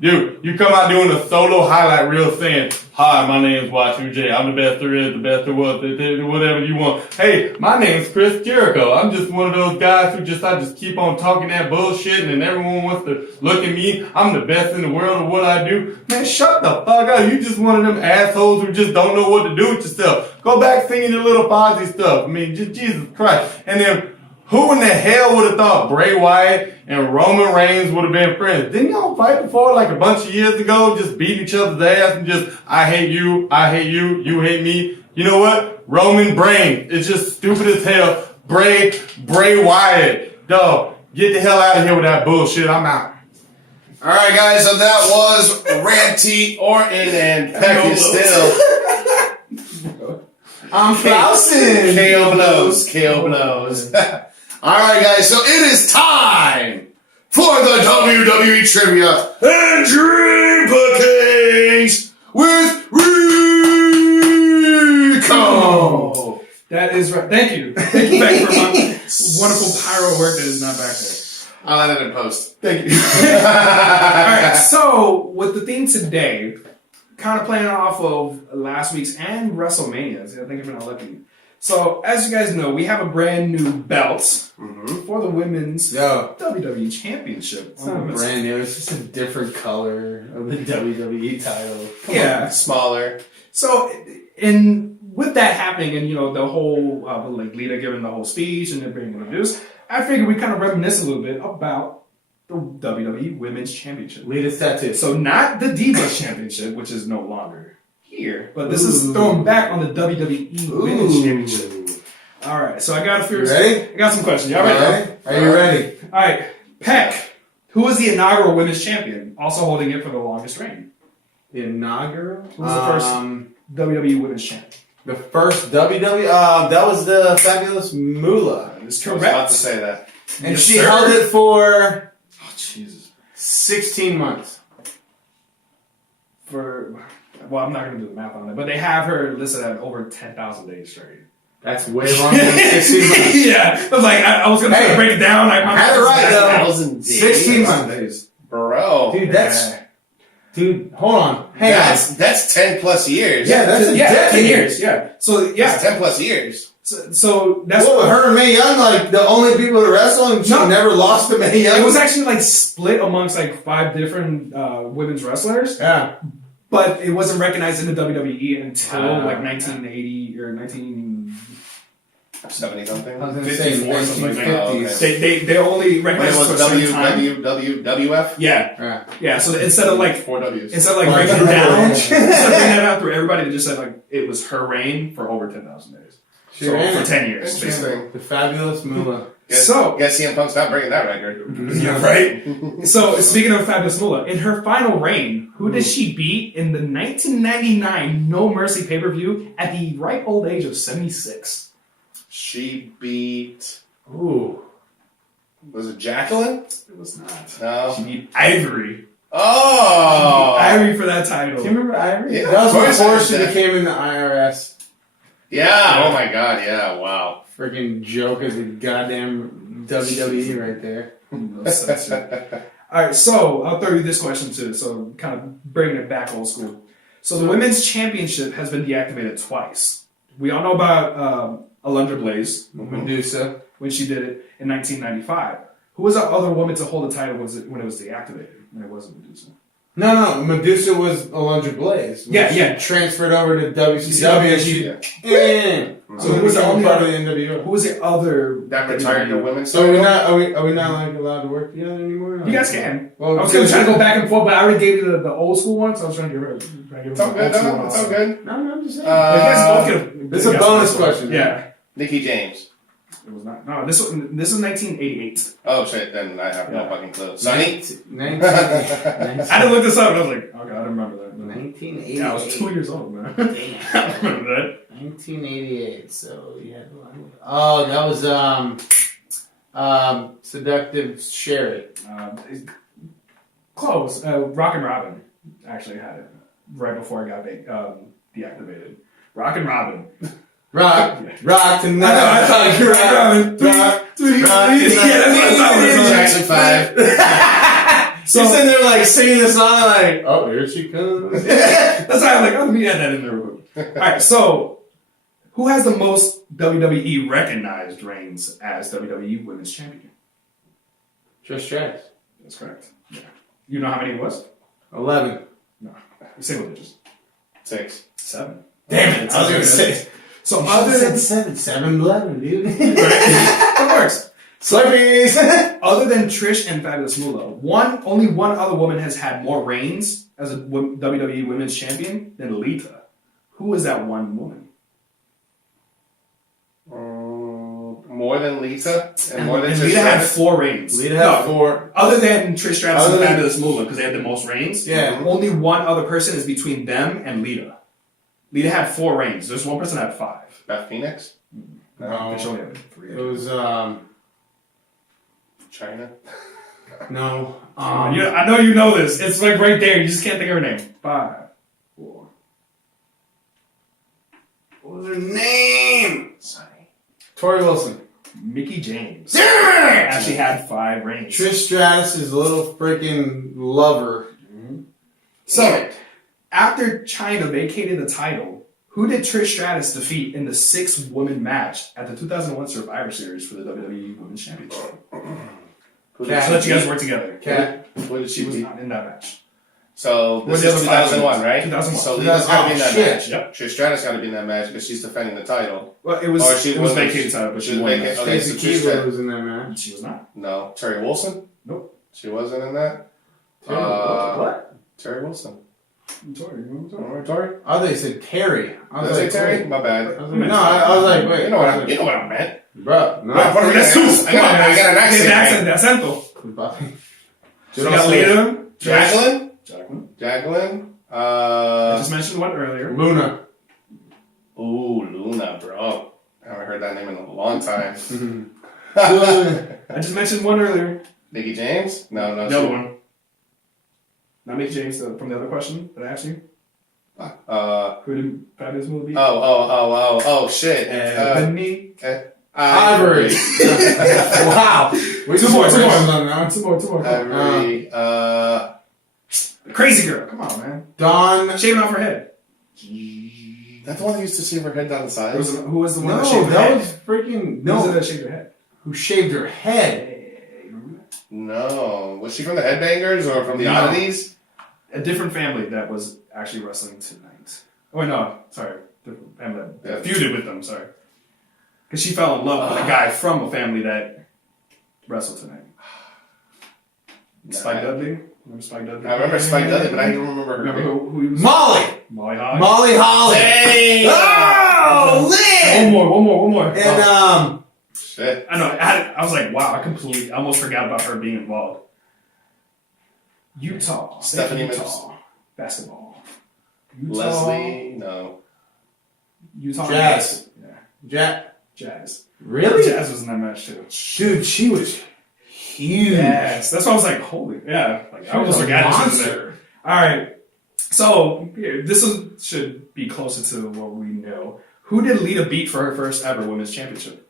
dude, you come out doing a solo highlight reel saying, "Hi, my name's Y2J. I'm the best there is, the best there was, whatever you want. Hey, my name's Chris Jericho. I'm just one of those guys who I just keep on talking that bullshit and everyone wants to look at me. I'm the best in the world at what I do." Man, shut the fuck up. You just one of them assholes who just don't know what to do with yourself. Go back singing your little Fozzy stuff. I mean, just Jesus Christ. And then, who in the hell would have thought Bray Wyatt and Roman Reigns would have been friends? Didn't y'all fight before like a bunch of years ago? Just beat each other's ass and just, I hate you, you hate me. You know what? Roman Reigns is just stupid as hell. Bray Wyatt. Dog, get the hell out of here with that bullshit. I'm out. All right, guys. So that was Ranty, Orton, and Peck still. I'm Clausen. KO blows. All right, guys. So it is time for the WWE Trivia and Dream Bookings with Rico. That is right. Thank you, Beck, for my wonderful pyro work that is not back there. I'll add it in post. Thank you. All right. So with the theme today, kind of playing off of last week's and WrestleMania's. I think if you're not lucky. So, as you guys know, we have a brand new belt for the women's WWE Championship. It's not brand new. It's just a different color of the WWE title. Yeah. Smaller. So, with that happening and, the whole, like Lita giving the whole speech and then being introduced, I figured we kind of reminisce a little bit about the WWE Women's Championship. Lita's tattoo. So, not the Divas Championship, which is no longer here, but this is thrown back on the WWE Women's Championship. All right, so I got a few. Ready? I got some questions. Y'all ready? Are you ready? All right, Peck, who was the inaugural women's champion, also holding it for the longest reign? The inaugural? Who was the first WWE Women's champion? The first WWE? That was the Fabulous Moolah. That is I was correct. about to say that. And Yes, she sir. held it for Oh, Jesus. 16 months. Well, I'm not going to do the math on it, but they have her listed at over 10,000 days straight. That's way longer than 16 months. Yeah, I was like, I was going to break it down. I had it right, though. 1,000 days. 16 months. Bro. Dude, Dude, hold on. Hang on. That's 10 plus years. Yeah, that's a 10 decade. years. Yeah. So, yeah. That's 10 plus years. So that's Well, her and Mae Young, like, the only people to wrestle, and she never lost to Mae Young. It was actually, like, split amongst, like, 5 different women's wrestlers. Yeah. But it wasn't recognized in the WWE until like 1980 or 70 something. I was going to say 54 something like that. 1950s. They only When it recognized was for a certain time. WWF? Yeah. Yeah. So instead of like 4 W's. breaking it down, instead of breaking that out through everybody, they just said like it was her reign for over 10,000 days. She So ran for it. 10 years, basically. Interesting. The Fabulous Moolah. Guess CM Punk's not breaking that record. Yeah, right? So, speaking of Fabulous Moolah, in her final reign, who did she beat in the 1999 No Mercy pay-per-view at the ripe old age of 76? She beat... Ooh. Was it Jacqueline? It was not. No. She beat Ivory. Oh! Ivory for that title. Do you remember Ivory? Yeah, That of was course before I she did. became in the IRS. Yeah, oh my god, yeah, wow. Freaking joke of the goddamn WWE right there. No sense. Alright, so I'll throw you this question too, so kind of bringing it back old school. So the Women's Championship has been deactivated twice. We all know about Alundra Blaze, Medusa. when she did it in 1995. Who was the other woman to hold the title when it was deactivated? When it wasn't Medusa. No, Medusa was Alundra Blaze. When she transferred over to WCW. So who was the only part of other? the NWO? Who was the other? That retired the women's So title? are we not like allowed to work together anymore? You guys can. Well, I was going to try to go back and forth, but I already gave you the old school one, so I was trying to give her. It's all good, it's all good. No, I'm just saying. You guys both get This is a bonus question. Yeah. Nikki James. It was not. No, this was 1988. Oh shit, then I have no fucking clue. Sonny? 1988. I had to look this up, and I was like, okay, I don't remember that. 1988. Yeah, I was 2 years old, man. I don't remember that. 1988. So you had one. Oh, that was Seductive Sherry. Close. Rockin' Robin actually had it right before it got deactivated. Rockin' Robin. Rock tonight. I thought you were Robin. Rock. Yeah, that's what I thought. Jackson 5. So sitting there like singing the song, like, oh, here she comes. that's why I'm like, oh, let me add that in there real quick. All right, so who has the most WWE recognized reigns as WWE Women's Champion? Trish Stratus. That's correct. Yeah. You know how many it was? 11. No, single digits. 6. 7. Damn it! I was gonna say. So You other said than 7, 7-11, dude. it works. Slurpees. Other than Trish and Fabulous Moolah, only one other woman has had more reigns as a WWE Women's Champion than Lita. Who is that one woman? More than Lita and more than and Trish Lita had Stratus? 4 reigns. Lita had 4. Other than Trish Stratus Other and than- Fabulous Moolah, because they had the most reigns. Yeah. Only one other person is between them and Lita. Lita had 4 reigns. There's one person that had 5. Beth Phoenix? No. They only had 3. It was, China? no. I know you know this. It's like right there. You just can't think of her name. 5, 4. What was her name? Sorry. Tori Wilson. Mickey James. Damn it! Actually had 5 reigns. Trish Stratus' little freaking lover. So, after China vacated the title, who did Trish Stratus defeat in the 6-woman match at the 2001 Survivor Series for the WWE Women's Championship? Who Cat. So that you guys work together. Cat. Who did She she was beat? not in that match. So What this the is other 5 2001, right? 2001. So Lita's got to be in that shit. match. Yep. Trish Stratus got to be in that match because she's defending the title. Well, it was Or she it was wasn't- vacated title, but she she was won. vacated- that. okay, Stacey so Trish Keebler Stratus- was in that match. She was not. No. Terry Wilson? Nope. She wasn't in that? What? Terry Wilson. I'm sorry. Remember Tori? Oh, they said Terry. I Did was I say like, Terry? wait. My bad. I was like, no, I was like, wait. You know what I meant. Bro, no. What are we That's gonna who. ask? I got an accent. That's acento. So we got Lita. Lita. Jacqueline? Jacqueline. Jacqueline? I just mentioned one earlier. Luna. Ooh, Luna, bro. I haven't heard that name in a long time. I just mentioned one earlier. Mickey James? No, The other one. Not Mickey James, from the other question that I asked you. Who did Fabulous Moolah beat? Oh, shit. Ebony. Ivory. Wow. We Two more. on that. Two more. Ivory. Crazy girl. Come on, man. Dawn. Shaving off her head. That's the one that used to shave her head down the side? Who was the one that No, shaved her that head? was freaking. Who was it No. that shaved her head? Who shaved her head? Hey, remember that? No. Was she from the Headbangers or from the No. Oddities? A different family that was actually wrestling tonight. Oh, wait, no. Sorry. Different family that feuded with them. Sorry. Because she fell in love with a guy from a family that wrestled tonight. Spike Dudley? Remember Spike Dudley? I remember Spike Dudley, but I don't remember her Remember name. who he was? Molly. Molly Holly. Molly Holly. Hey! Oh, Lynn. One more. And Shit. I know. I was like, wow. I almost forgot about her being involved. Utah. Stephanie Utah. Basketball. Utah. Leslie? No. Utah. Jazz. Yeah. Jazz. Really? Jazz was in that match too. Dude, she was huge. Yes. That's why I was like, holy. Yeah. Like, I almost forgot she was in there. monster. All right. So this should be closer to what we know. Who did Lita beat for her first ever women's championship?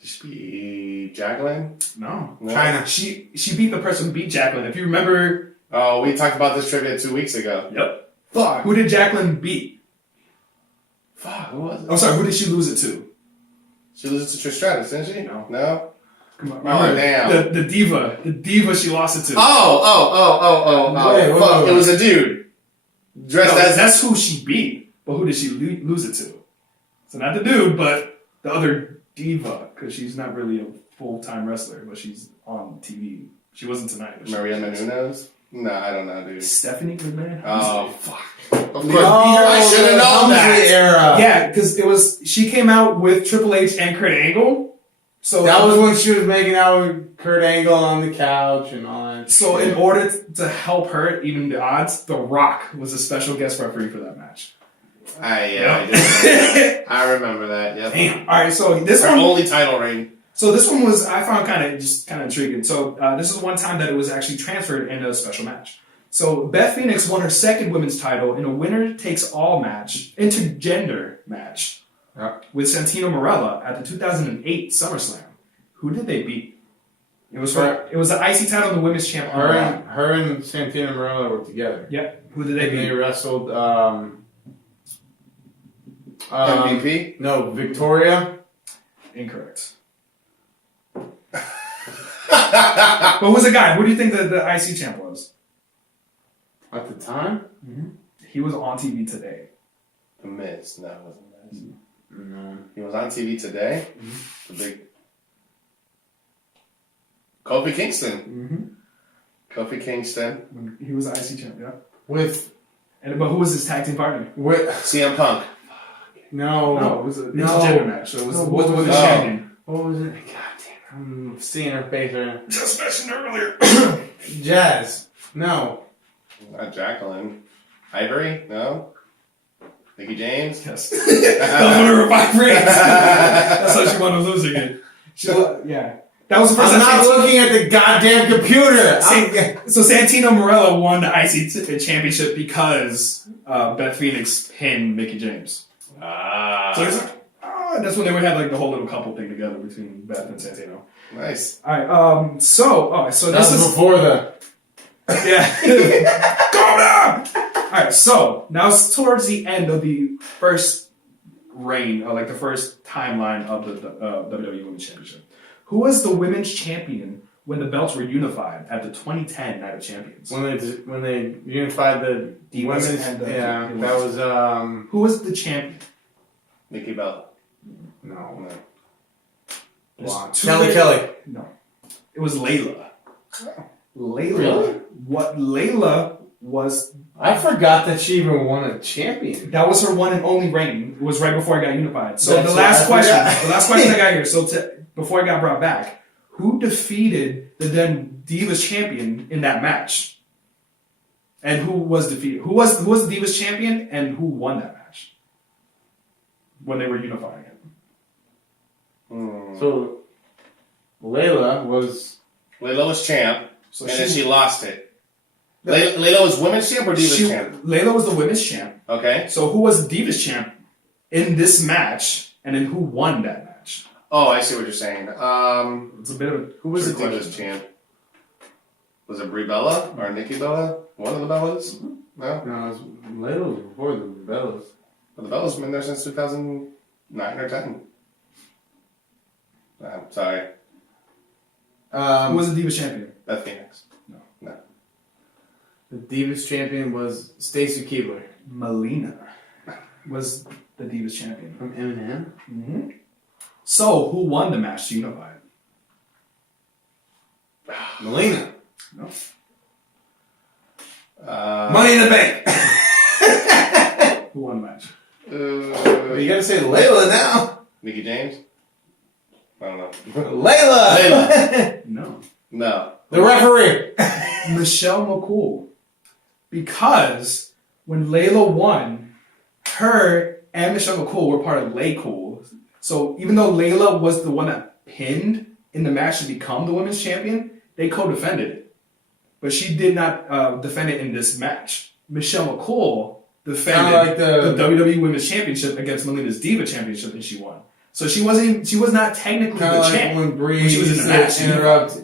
Did she be Jacqueline? No. China. She beat the person who beat Jacqueline. If you remember. Oh, we talked about this trivia 2 weeks ago. Yep. Fuck. Who did Jacqueline beat? Fuck, who was it? I'm sorry. Who did she lose it to? She loses to Trish Stratus, didn't she? No. No? Come on. Oh, damn. The diva she lost it to. Oh, Wait, fuck. wait. It was a dude. Dressed No, as... that's who she beat. But who did she lose it to? So not the dude, but the other diva, because she's not really a full-time wrestler, but she's on TV. She wasn't tonight. But Maria Menounos? No, I don't know, dude. Stephanie McMahon? Oh, fuck. Of course. Oh, I should have known the that. era. Yeah, because she came out with Triple H and Kurt Angle. So That was when she was making out with Kurt Angle on the couch and all that. So in order to help her even the odds, The Rock was a special guest referee for that match. I remember that, yeah. Damn. All right, so this Her one. only title reign. So this one was I found kind of intriguing. So this is one time that it was actually transferred into a special match. So Beth Phoenix won her second women's title in a winner takes all match, intergender match, with Santino Marella at the 2008 SummerSlam. Who did they beat? It was the IC title and the women's champ. Her and Santino Marella were together. Yep. Who did they beat? They wrestled MVP? No, Victoria. Incorrect. But who's the guy? Who do you think the IC champ was? At the time? Mm-hmm. He was on TV today. The Miz. No, it wasn't Miz. No. He was on TV today. Mm-hmm. The big Kofi Kingston. Mm-hmm. Kofi Kingston. He was the IC champ, yeah. But who was his tag team partner? With CM Punk. No, it was a intergender match. So it was the women's champion. What was it? God damn, I'm seeing her face right now. Just mentioned earlier. Jazz. No. Not Jacqueline. Ivory? No. Mickey James? Yes. That was one of her 5 rings. That's how she wound up losing it. Yeah. That was the first I'm time. not looking at the goddamn computer. So Santino Marella won the IC championship because Beth Phoenix pinned Mickey James. So it's that's when they would have like the whole little couple thing together between Beth and Santino. Nice. All right. So that was before the. Yeah. Calm down. All right. So now it's towards the end of the first reign, or like the first timeline of the WWE Women's Championship. Who was the women's champion when the belts were unified at the 2010 Night of Champions? When they unified the Divas women's, and that was Who was the champion? Nikki Bella. No. Kelly. No. It was Layla. Layla. Really? What Layla was. I forgot that she even won a champion. That was her one and only reign. It was right before I got unified. So the last question I got here. So before I got brought back, who defeated the then Divas champion in that match? And who was defeated? Who was the Divas champion and who won that match when they were unifying it? So Layla was champ, and then she lost it. Layla was women's champ or Divas champ? Layla was the women's champ. Okay. So who was the Divas champ in this match, and then who won that match? Oh, I see what you're saying. It's a bit of who was the Divas champ? Was it Brie Bella or Nikki Bella? One of the Bellas? No, Layla was before the Bellas. Well, the Bellas have been there since 2009 or 10. I'm sorry. Who was the Divas champion? Beth Phoenix. No. The Divas champion was Stacy Keibler. Melina was the Divas champion. From Eminem? Mm-hmm. So, who won the match to unify it? Melina. No. Money in the Bank. Who won the match? You gotta say Layla now. Mickey James? I don't know. Layla. No. The referee. Michelle McCool. Because when Layla won, her and Michelle McCool were part of Lay Cool. So even though Layla was the one that pinned in the match to become the women's champion, they co-defended it. But she did not defend it in this match. Michelle McCool defended the WWE Women's Championship against Melina's Diva Championship, and she won. So she was not technically the champ when Bree she was in the match. Interrupt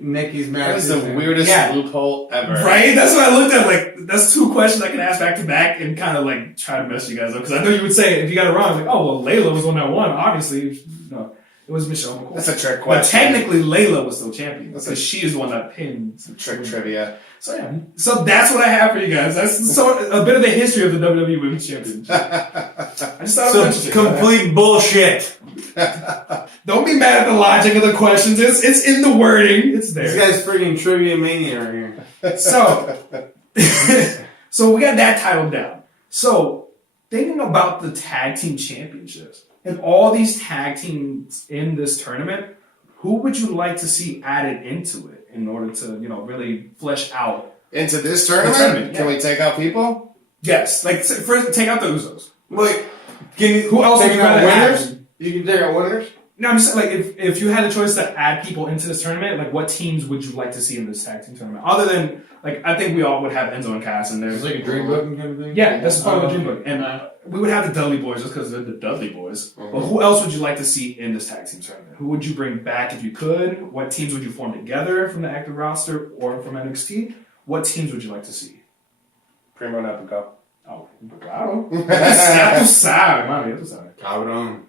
Nikki's match. That was the weirdest loophole ever. Right? That's what I looked at. Like, that's 2 questions I can ask back to back and kind of like try to mess you guys up. Because I know you would say, if you got it wrong, like, oh, well, Layla was the one that won. Obviously, no. It was Michelle McCool. That's a trick question. But technically, Layla was still champion. Because she is the one that pinned. It's a trick trivia. So, yeah. So that's what I have for you guys. That's a bit of the history of the WWE Women's Championship. I just thought it was complete bullshit. Don't be mad at the logic of the questions. It's in the wording. It's there. This guy's freaking trivia mania right here. So we got that title down. So thinking about the tag team championships and all these tag teams in this tournament, who would you like to see added into it in order to, really flesh out into this tournament? Can we take out people? Yes. Like first, take out the Usos. Wait, who else would you rather winners? add? You can take out winners. No, I'm just saying, like, if you had a choice to add people into this tournament, like, what teams would you like to see in this tag team tournament? Other than, like, I think we all would have Enzo and Cass in there. It's like a dream book kind of thing? Yeah, that's part of the dream book. And we would have the Dudley Boys just because they're the Dudley Boys. Mm-hmm. But who else would you like to see in this tag team tournament? Who would you bring back if you could? What teams would you form together from the active roster or from NXT? What teams would you like to see? Primo and Epico. Oh, claro. Ya tú sabes, mami, ya tú sabes. Cabrón.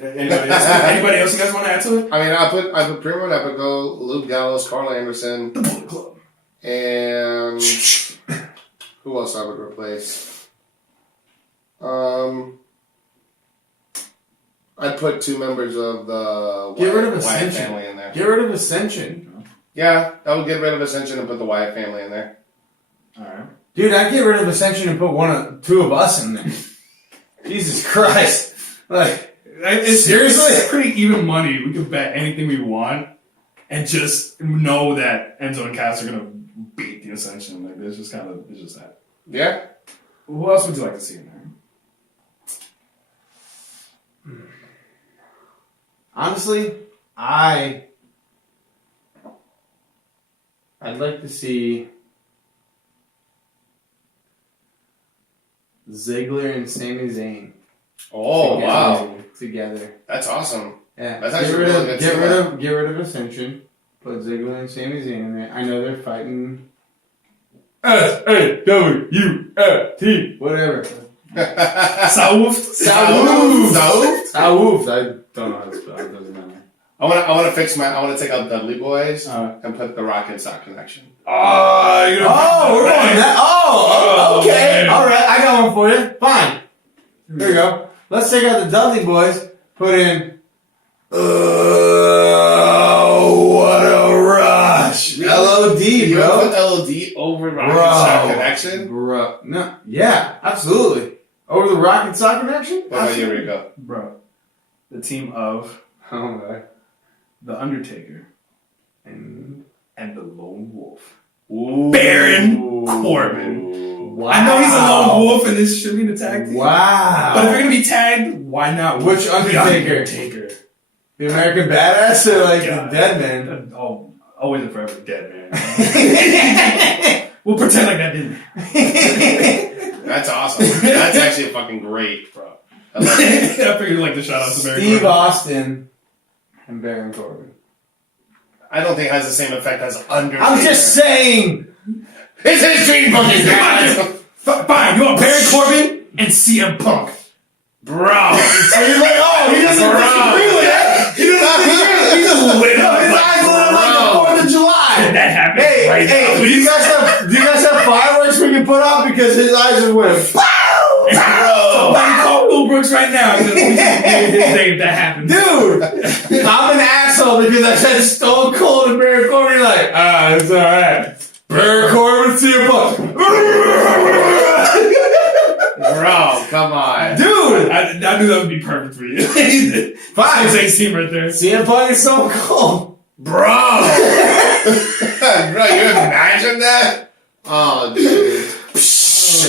Anybody else you guys want to add to it? I mean, I put Primo and Epico, Luke Gallows, Carl Anderson, The Bullet Club. and who else I would replace? I'd put 2 members of the Get rid of Wyatt Ascension. family in there. Get rid of Ascension. Yeah, I would get rid of Ascension and put the Wyatt family in there. Alright. Dude, I'd get rid of Ascension and put 2 of us in there. Jesus Christ. Like, seriously? It's pretty even money. We could bet anything we want and just know that Enzo and Cass are going to beat the Ascension. Like, it's just that. Yeah? Who else would you like to see in there? honestly, I'd like to see Ziggler and Sami Zayn. Oh, wow. Together. That's awesome. Yeah. That's actually really good. Get rid of Ascension. Put Ziggler and Sami Zayn in there. I know they're fighting S-A-W-F-T. Whatever. Saouf. Saouf. I don't know how to spell it. It doesn't matter. I want to fix I want to take out Dudley Boys and put the Rock and Sock Connection. We're going that. Okay. Man. All right. I got one for you. Fine. Here we go. Let's take out the Dudley Boys. Put in. What a rush! LOD, You bro. put LOD over Rock and Sock Connection? Bro. No. Yeah. Absolutely. Over the Rock and Sock Connection. What about you, Rico? Bro. The team of Oh my. The Undertaker And and the Lone Wolf. Ooh. Baron Corbin. wow. I know he's a lone wolf and this should be an tag team. Wow. But if you're going to be tagged, why not? Which The Undertaker? The American Badass or like God. the Dead Man? Oh, always and forever dead man. We'll pretend like that didn't happen. That's awesome. That's actually fucking great, bro. I love I it. figured you'd like to shout out to Baron Steve Corbin. Austin and Baron Corbin. I don't think it has the same effect as Undertaker. I'm just saying. It's his dream fucking guys. Fine, you want Baron Corbin and CM Punk. Bro. So you're like, oh, he doesn't disagree with that. He doesn't disagree with it. He just lit up. His eyes lit up like the 4th of July. That happened Hey, right now. do you guys have fireworks we can put out because his eyes just went. Somebody call Will Brooks right now. Because we can his name if that happened. Dude, I'm an asshole because I said Stone Cold and Baron Corbin. You're like, it's alright. Baron Corbin, CM Punk. Bro, come on. Dude, I knew that would be perfect for you. fine. Same team right there. CM Punk is Stone Cold. Bro. Bro, you imagine that? Oh, dude.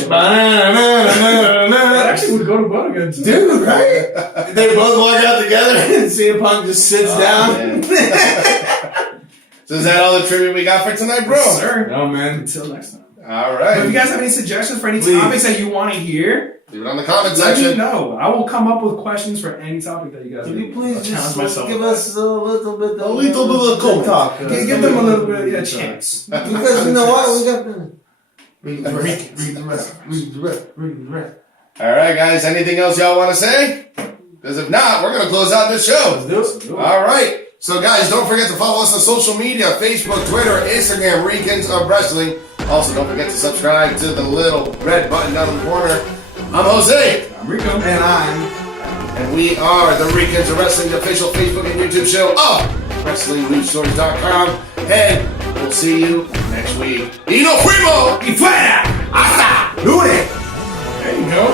That actually would go to both again. Dude, right? They both walk out together and CM Punk just sits down. Man. So is that all the trivia we got for tonight, bro? Yes, sir. No, man. Until next time. All But if you right. guys have any suggestions for any Please. topics that you want to hear, Leave it on the comment let me section. know. I will come up with questions for any topic that you guys Can you need. please I'll just challenge myself. give us a little bit of comment. talk? Give them a little bit of a chance. Because you know what? We got the... Read the rest. All right, guys. Anything else y'all want to say? Because if not, we're going to close out this show. Let's do it. All right. So, guys, don't forget to follow us on social media, Facebook, Twitter, Instagram, Ricans of Wrestling. Also, don't forget to subscribe to the little red button down in the corner. I'm Jose. I'm Rico. And we are the Ricans of Wrestling, the official Facebook and YouTube show of WrestlingNewsStories.com. And we'll see you next week. Y nos fuimos! Y fuera! Hasta lunes! There you go.